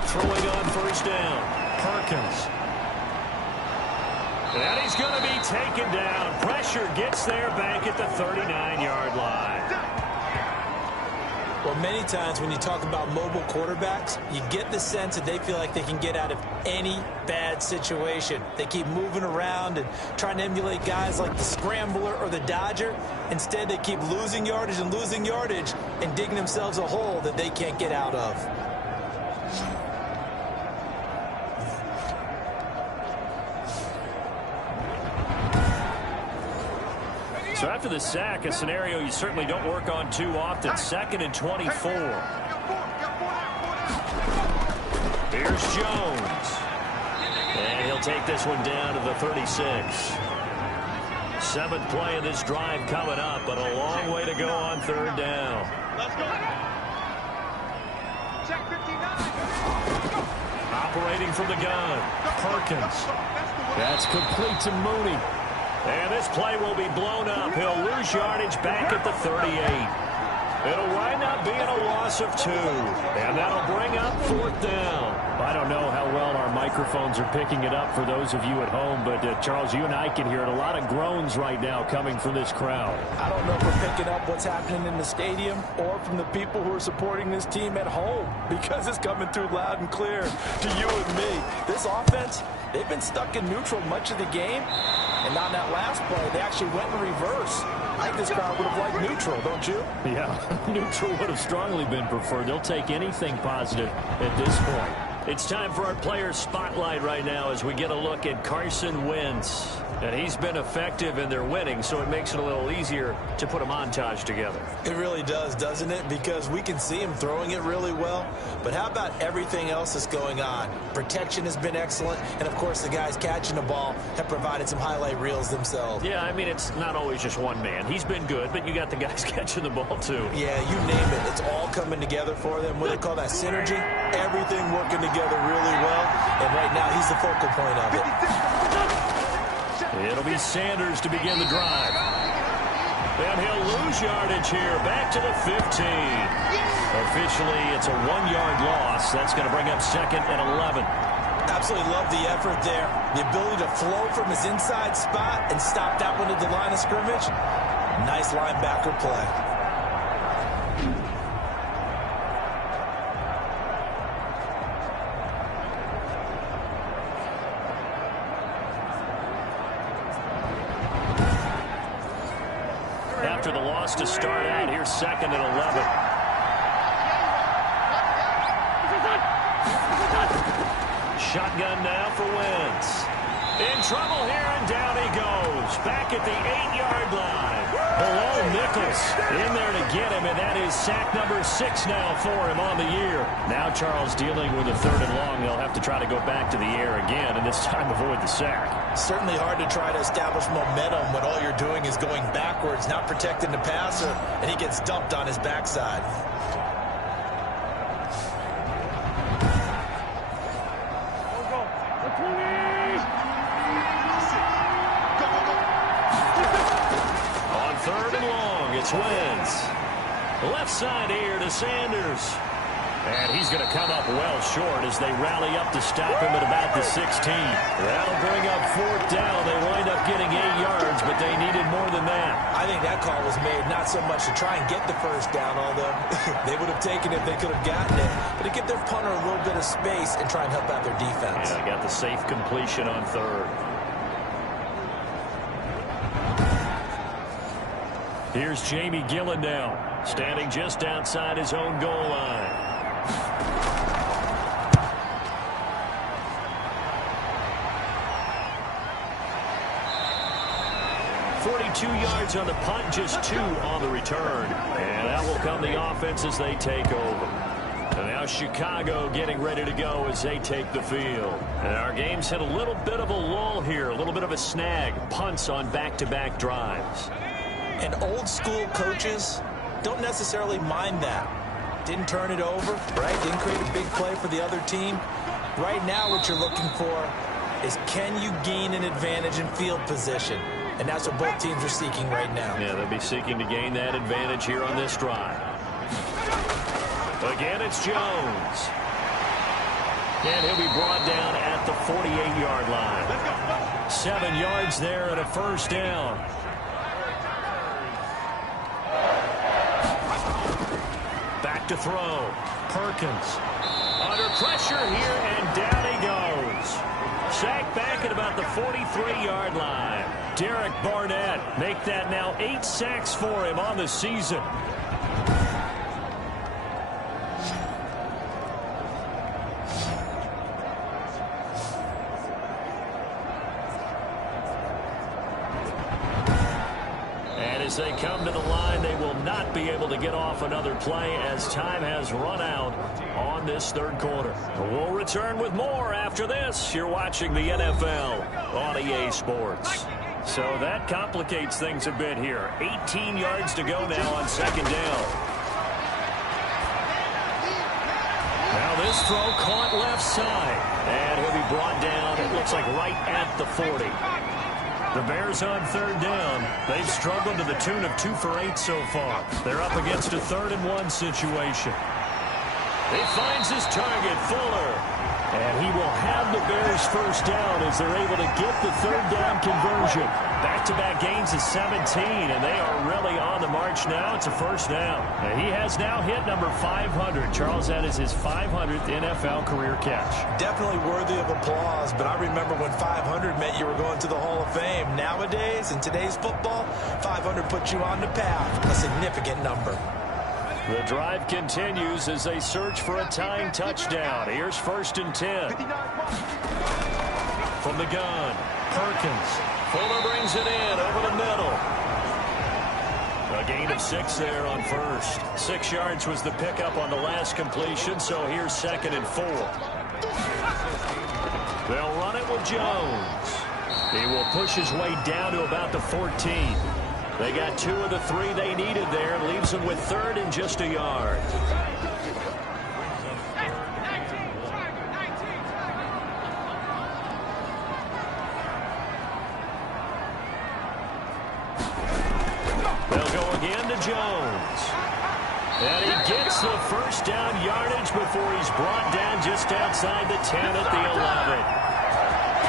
Throwing on first down, Perkins. And he's going to be taken down. Pressure gets there back at the 39-yard line. Well, many times when you talk about mobile quarterbacks, you get the sense that they feel like they can get out of any bad situation. They keep moving around and trying to emulate guys like the scrambler or the dodger. Instead, they keep losing yardage and digging themselves a hole that they can't get out of. So after the sack, a scenario you certainly don't work on too often. 2nd and 24. Here's Jones. And he'll take this one down to the 36. 7th play of this drive coming up, but a long way to go on 3rd down. Let's go. Check 59. Operating from the gun, Perkins. That's complete to Mooney. And this play will be blown up. He'll lose yardage back at the 38. It'll wind up being a loss of 2. And that'll bring up 4th down. I don't know how well our microphones are picking it up for those of you at home, but Charles, you and I can hear it. A lot of groans right now coming from this crowd. I don't know if we're picking up what's happening in the stadium or from the people who are supporting this team at home, because it's coming through loud and clear to you and me. This offense, they've been stuck in neutral much of the game. And on that last play, they actually went in reverse. I think this crowd would have liked neutral, don't you? Yeah, neutral would have strongly been preferred. They'll take anything positive at this point. It's time for our player spotlight right now as we get a look at Carson Wentz. And he's been effective and they're winning, so it makes it a little easier to put a montage together. It really does, doesn't it? Because we can see him throwing it really well. But how about everything else that's going on? Protection has been excellent. And, of course, the guys catching the ball have provided some highlight reels themselves. Yeah, I mean, it's not always just one man. He's been good, but you got the guys catching the ball, too. Yeah, you name it. It's all coming together for them. What do they call that, synergy? Everything working together really well. And right now, he's the focal point of it. It'll be Sanders to begin the drive. And he'll lose yardage here, back to the 15. Officially, it's a 1-yard loss. That's going to bring up 2nd and 11. Absolutely love the effort there. The ability to flow from his inside spot and stop that one at the line of scrimmage. Nice linebacker play. After the loss to start out, here's 2nd and 11. Shotgun now for Wentz. In trouble here, and down he goes. Back at the 8-yard line. Below Nichols. In there to get him, and that is sack number 6 now for him on the year. Now Charles dealing with a 3rd and long. They'll have to try to go back to the air again, and this time avoid the sack. Certainly hard to try to establish momentum when all you're doing is going backwards, not protecting the passer, and he gets dumped on his backside. On 3rd and long, it's Wentz. Left side here to Sanders. And he's going to come up well short as they rally up to stop him at about the 16. That'll bring up 4th down. They wind up getting 8 yards, but they needed more than that. I think that call was made not so much to try and get the 1st down, although they would have taken it if they could have gotten it, but to give their punter a little bit of space and try and help out their defense. Yeah, got the safe completion on 3rd. Here's Jamie Gillen now, standing just outside his own goal line. 42 42 yards on the punt, just 2 on the return. And that will come the offense as they take over. And now Chicago getting ready to go as they take the field. And our game's hit a little bit of a lull here, a little bit of a snag. Punts on back-to-back drives. And old-school coaches don't necessarily mind that. Didn't turn it over, right? Didn't create a big play for the other team. Right now what you're looking for is, can you gain an advantage in field position? And that's what both teams are seeking right now. Yeah, they'll be seeking to gain that advantage here on this drive. Again, it's Jones. And he'll be brought down at the 48-yard line. 7 yards there and a first down. Back to throw. Perkins. Under pressure here, and down he goes. Sacked back at about the 43-yard line. Derek Barnett make that now 8 sacks for him on the season. As they come to the line, they will not be able to get off another play as time has run out on this third quarter. We'll return with more after this. You're watching the NFL on EA Sports. So that complicates things a bit here. 18 yards to go now on second down. Now this throw caught left side. And he'll be brought down, it looks like right at the 40. The Bears on third down. They've struggled to the tune of 2 for 8 so far. They're up against a 3rd and 1 situation. He finds his target, Fuller. And he will have the Bears first down as they're able to get the third down conversion. Back-to-back gains of 17, and they are really on the march now. It's a first down. And he has now hit number 500. Charles, that is his 500th NFL career catch. Definitely worthy of applause, but I remember when 500 meant you were going to the Hall of Fame. Nowadays, in today's football, 500 puts you on the path. A significant number. The drive continues as they search for a tying touchdown. Here's 1st and 10. From the gun, Perkins. Fuller brings it in over the middle. A gain of 6 there on first. 6 yards was the pickup on the last completion, so here's 2nd and 4. They'll run it with Jones. He will push his way down to about the 14. They got 2 of the 3 they needed there. Leaves them with 3rd and just a yard. They'll go again to Jones. And he gets the first down yardage before he's brought down just outside the 10 at the 11.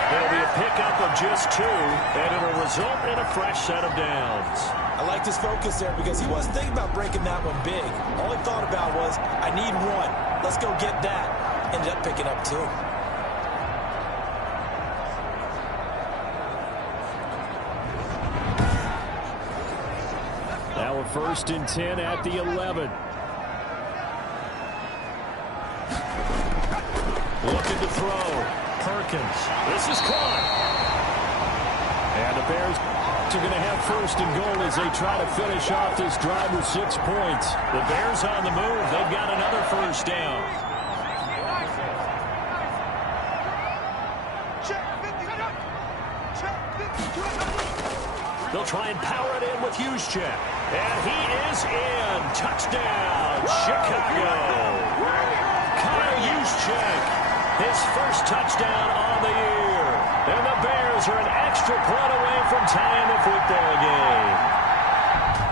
It'll be a pickup of just 2, and it'll result in a fresh set of downs. I liked his focus there because he wasn't thinking about breaking that one big. All he thought about was, I need 1. Let's go get that. Ended up picking up 2. Now a 1st and 10 at the 11. Looking to throw. Perkins. This is caught. And the Bears are going to have 1st and goal as they try to finish off this drive with 6 points. The Bears on the move. They've got another first down. They'll try and power it in with Juszczyk. And he is in. Touchdown, Chicago. Kyle Juszczyk, his first touchdown on the year. And the Bears are an extra point away from tying the football game.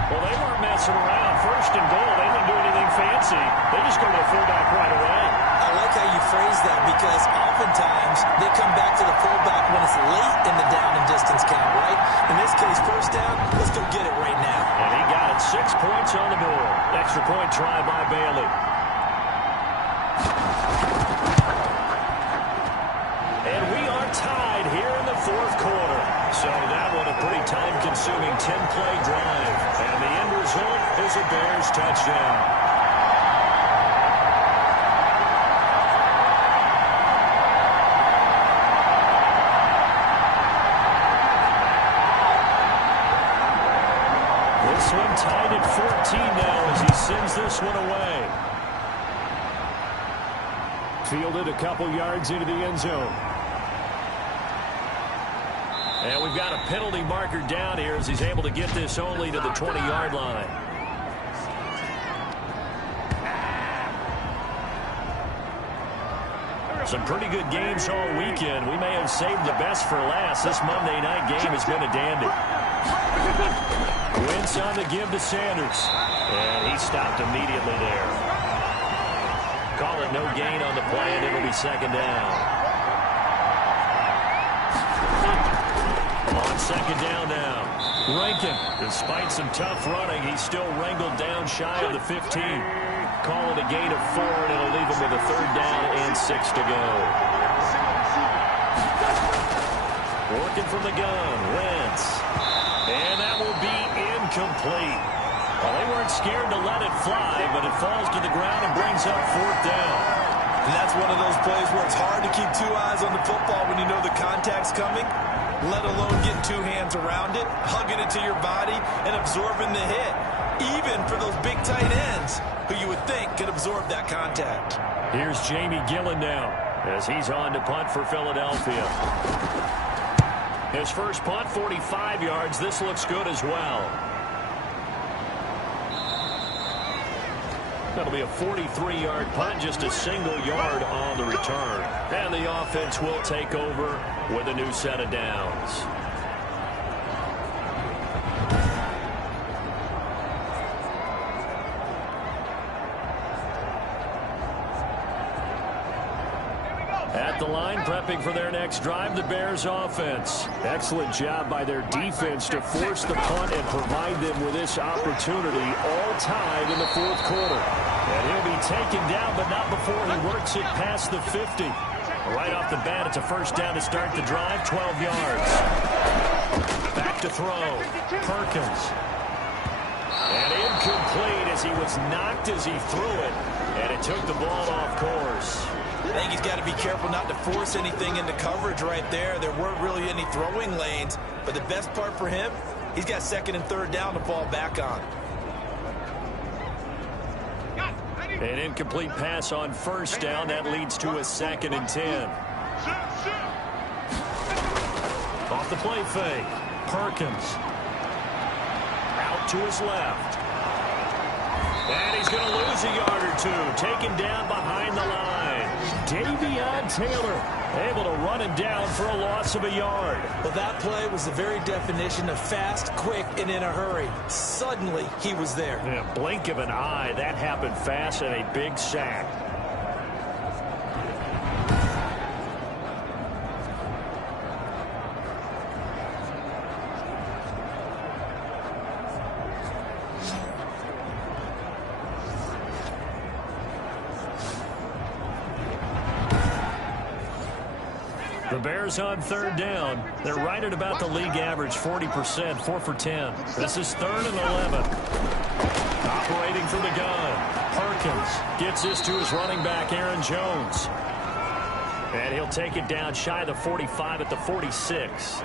Well, they weren't messing around. 1st and goal. They didn't do anything fancy. They just go to the fullback right away. I like how you phrase that because oftentimes they come back to the fullback when it's late in the down and distance count, right? In this case, first down, let's go get it right now. And he got it. 6 points on the board. Extra point try by Bailey. And we are tied here in the 4th quarter. So that one a pretty time-consuming 10-play drive. And the end result is a Bears touchdown. sends this one away. Fielded a couple yards into the end zone. And we've got a penalty marker down here as he's able to get this only to the 20-yard line. Some pretty good games all weekend. We may have saved the best for last. This Monday night game has been a dandy. Wentz on the give to Sanders. And he stopped immediately there. Call it no gain on the play, and it'll be second down. On second down now. Rankin, despite some tough running, he's still wrangled down shy of the 15. Call it a gain of 4, and it'll leave him with a third down and 6 to go. Working from the gun, Wentz. And that will be incomplete. Well, they weren't scared to let it fly, but it falls to the ground and brings up fourth down. And that's one of those plays where it's hard to keep two eyes on the football when you know the contact's coming, let alone getting two hands around it, hugging it to your body, and absorbing the hit. Even for those big tight ends who you would think could absorb that contact. Here's Jamie Gillen now as he's on to punt for Philadelphia. His first punt, 45 yards. This looks good as well. That'll be a 43-yard punt, just a single yard on the return. And the offense will take over with a new set of downs. At the line, prepping for their next drive, the Bears offense. Excellent job by their defense to force the punt and provide them with this opportunity, all tied in the fourth quarter. And he'll be taken down, but not before he works it past the 50. Right off the bat, it's a first down to start the drive, 12 yards. Back to throw, Perkins. And incomplete as he was knocked as he threw it, and it took the ball off course. I think he's got to be careful not to force anything into coverage right there. There weren't really any throwing lanes, but the best part for him, he's got second and third down to fall back on. An incomplete pass on first down. That leads to a 2nd and 10. Off the play fake. Perkins. Out to his left. And he's going to lose a yard or two. Taken down behind the line. Davion Taylor able to run him down for a loss of a yard. Well, that play was the very definition of fast, quick, and in a hurry. Suddenly, he was there. In a blink of an eye, that happened fast and a big sack. The Bears on third down. They're right at about the league average, 40%, 4 for 10. This is 3rd and 11. Operating from the gun. Perkins gets this to his running back, Aaron Jones. And he'll take it down shy of the 45 at the 46.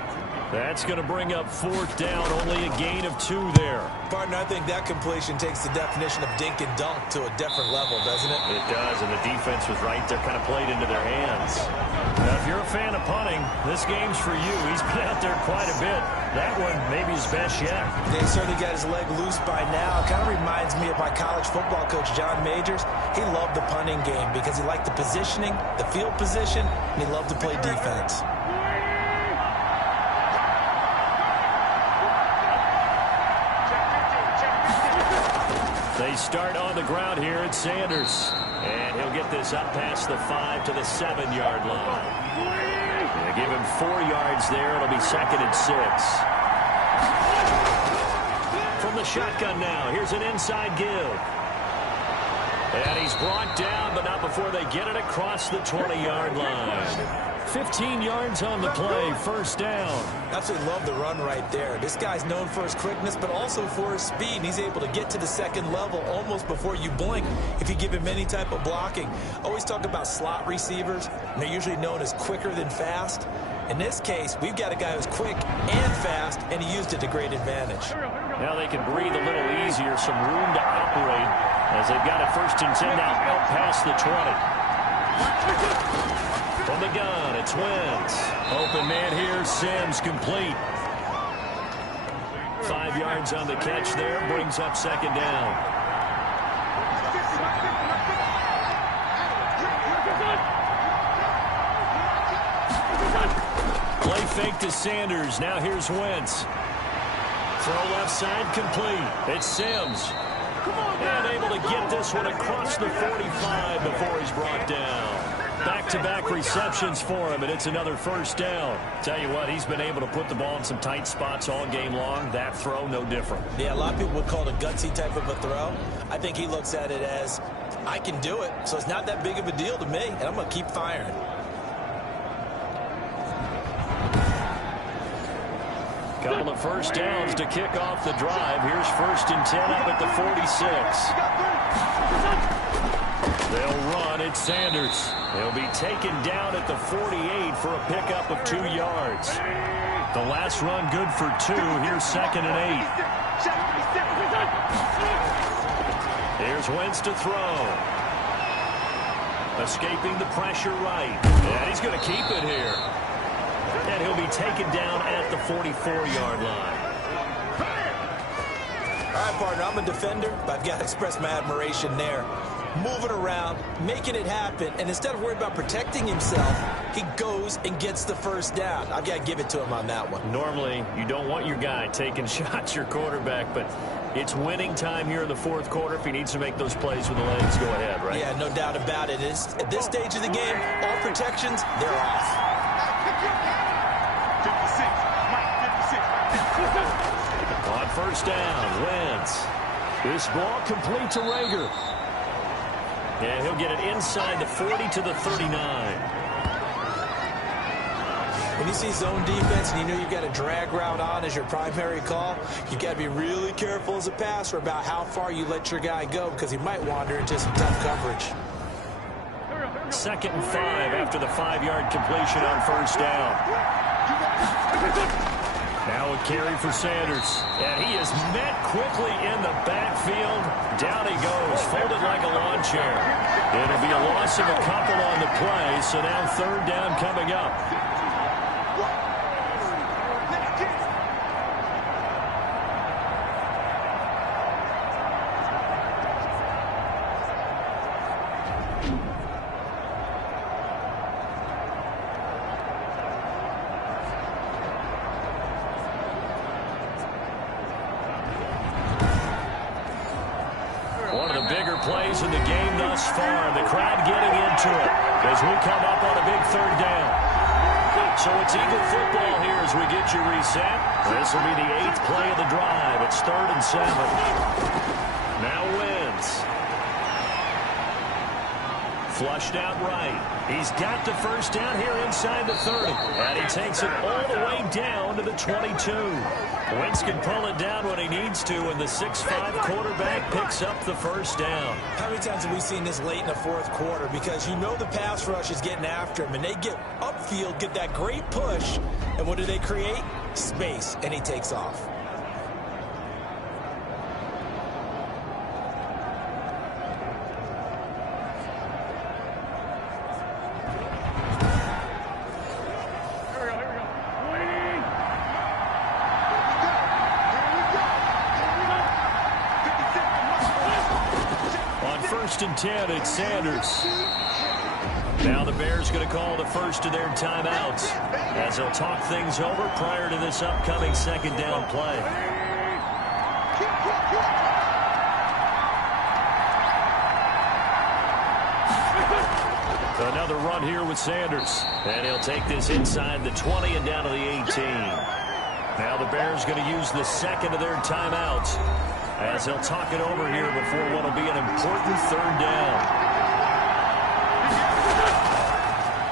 That's going to bring up fourth down, only a gain of 2 there. Partner, I think that completion takes the definition of dink and dunk to a different level, doesn't it? It does, and the defense was right there, kind of played into their hands. Now, if you're a fan of punting, this game's for you. He's been out there quite a bit. That one maybe his best yet. They certainly got his leg loose by now. Kind of reminds me of my college football coach, John Majors. He loved the punting game because he liked the positioning, the field position, and he loved to play defense. They start on the ground here at Sanders. And he'll get this up past the 5 to the 7-yard line. They give him 4 yards there. It'll be 2nd and 6. From the shotgun now, here's an inside give. And he's brought down, but not before they get it across the 20-yard line. 15 yards on the play, first down. Absolutely love the run right there. This guy's known for his quickness, but also for his speed. And he's able to get to the second level almost before you blink if you give him any type of blocking. Always talk about slot receivers, and they're usually known as quicker than fast. In this case, we've got a guy who's quick and fast, and he used it to great advantage. Now they can breathe a little easier, some room to operate as they've got it 1st and 10 now out past the 20. From the gun, it's Wentz. Open man here, Sims complete. 5 yards on the catch there, brings up 2nd down. Play fake to Sanders. Now here's Wentz. Throw left side complete. It's Sims. And able to get this one across the 45 before he's brought down. Back-to-back receptions for him, and it's another 1st down. Tell you what, he's been able to put the ball in some tight spots all game long. That throw, no different. Yeah, a lot of people would call it a gutsy type of a throw. I think he looks at it as, I can do it, so it's not that big of a deal to me, and I'm going to keep firing. Couple of 1st downs to kick off the drive. Here's 1st and 10 up at the 46. They'll run. It's Sanders. He'll be taken down at the 48 for a pickup of 2 yards. The last run good for 2. Here's 2nd and 8. Here's Wentz to throw. Escaping the pressure right. And he's going to keep it here. And he'll be taken down at the 44-yard line. All right, partner, I'm a defender, but I've got to express my admiration there. Moving around, making it happen, and instead of worrying about protecting himself, he goes and gets the 1st down. I've got to give it to him on that one. Normally, you don't want your guy taking shots, your quarterback, but it's winning time here in the 4th quarter. If he needs to make those plays with the legs, go ahead, right? Yeah, no doubt about it. At this stage of the game, all protections, they're off. On 1st down, Wentz. This ball complete to Rager. And he'll get it inside the 40 to the 39. When you see zone defense and you know you've got a drag route on as your primary call, you've got to be really careful as a passer about how far you let your guy go because he might wander into some tough coverage. 2nd and 5 after the 5-yard completion on 1st down. Now a carry for Sanders. And he is met quickly in the backfield. Down he goes, folded like a lawn chair. It'll be a loss of a couple on the play, so now 3rd down coming up. Plays in the game thus far. The crowd getting into it as we come up on a big 3rd down. So it's Eagle football here as we get you reset. This will be the 8th play of the drive. It's 3rd and 7. Now Wentz. Flushed out right. He's got the 1st down here inside the 30. And he takes it all the way down to the 22. Wentz can pull it down when he needs to, and the 6'5" quarterback picks up the 1st down. How many times have we seen this late in the 4th quarter? Because you know the pass rush is getting after him, and they get upfield, get that great push, and what do they create? Space, and he takes off. And 10, it's Sanders. Now the Bears going to call the first of their timeouts as they'll talk things over prior to this upcoming 2nd down play. Another run here with Sanders. And he'll take this inside the 20 and down to the 18. Now the Bears going to use the 2nd of their timeouts as they'll talk it over here before what will be an important 3rd down.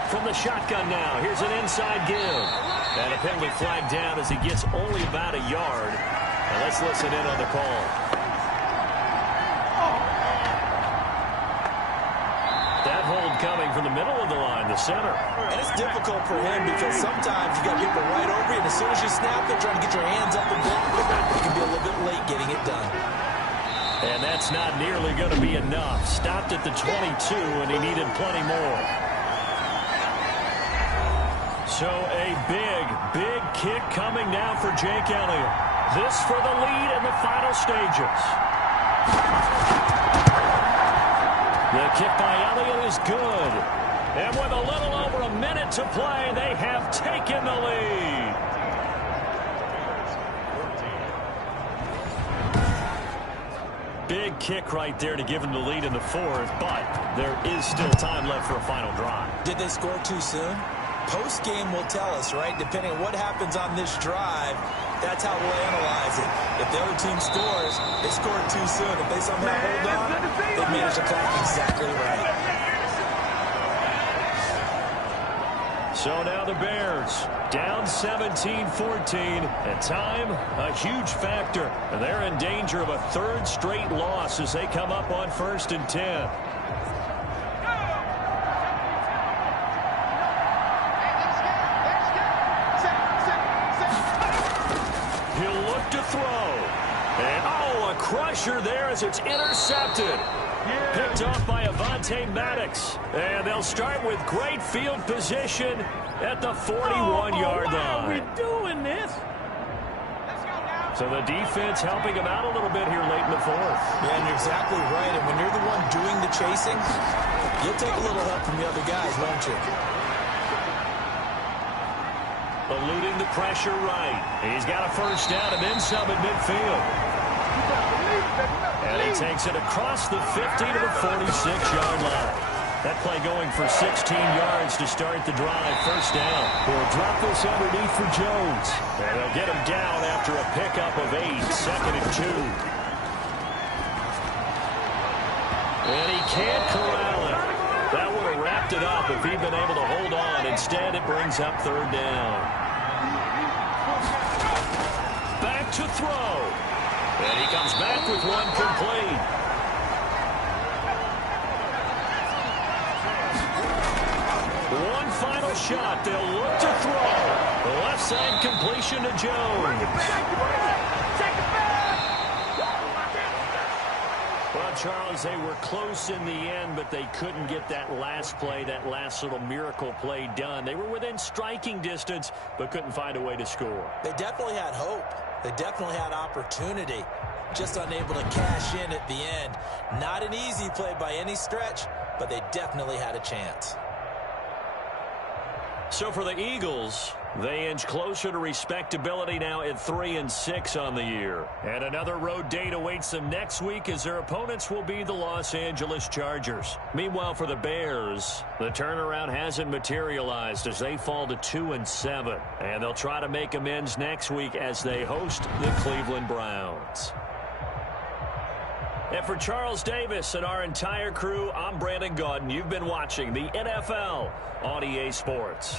From the shotgun now, here's an inside give. And a penalty flag down as he gets only about a yard. And let's listen in on the call. That hold coming from the middle of the line, the center. And it's difficult for him because sometimes you got people right over you, and as soon as you snap it, trying to get your hands up and block it, it can be a little bit late getting it done. And that's not nearly going to be enough. Stopped at the 22, and he needed plenty more. So a big kick coming now for Jake Elliott. This for the lead in the final stages. The kick by Elliott is good. And with a little over a minute to play, they have taken the lead. Big kick right there to give him the lead in the fourth, but there is still time left for a final drive. Did they score too soon? Post-game will tell us, right? Depending on what happens on this drive, that's how we'll analyze it. If the other team scores, they scored too soon. If they somehow hold on, they managed the clock exactly right. So now the Bears down 17-14, and time a huge factor. And they're in danger of a third straight loss as they come up on 1st and 10. He'll look to throw. And a crusher there as it's intercepted. Picked off by Avonte Maddox. And they'll start with great field position at the 41-yard line. Why are we doing this? So the defense helping him out a little bit here late in the fourth. Yeah, and you're exactly right. And when you're the one doing the chasing, you'll take a little help from the other guys, won't you? Eluding the pressure right. He's got a first down and then some at midfield. And he takes it across the 50 to the 46-yard line. That play going for 16 yards to start the drive. First down. He'll drop this underneath for Jones. And they'll get him down after a pickup of 8. 2nd and 2. And he can't corral it. That would have wrapped it up if he'd been able to hold on. Instead, it brings up 3rd down. Back to throw. And he comes back with one complete. One final shot. They'll look to throw. The left side completion to Jones. Well, Charles, they were close in the end, but they couldn't get that last play, that last little miracle play done. They were within striking distance, but couldn't find a way to score. They definitely had hope. They definitely had opportunity. Just unable to cash in at the end. Not an easy play by any stretch, but they definitely had a chance. So for the Eagles, they inch closer to respectability now at 3-6 on the year. And another road date awaits them next week as their opponents will be the Los Angeles Chargers. Meanwhile, for the Bears, the turnaround hasn't materialized as they fall to 2-7. And they'll try to make amends next week as they host the Cleveland Browns. And for Charles Davis and our entire crew, I'm Brandon Gaudin. You've been watching the NFL on EA Sports.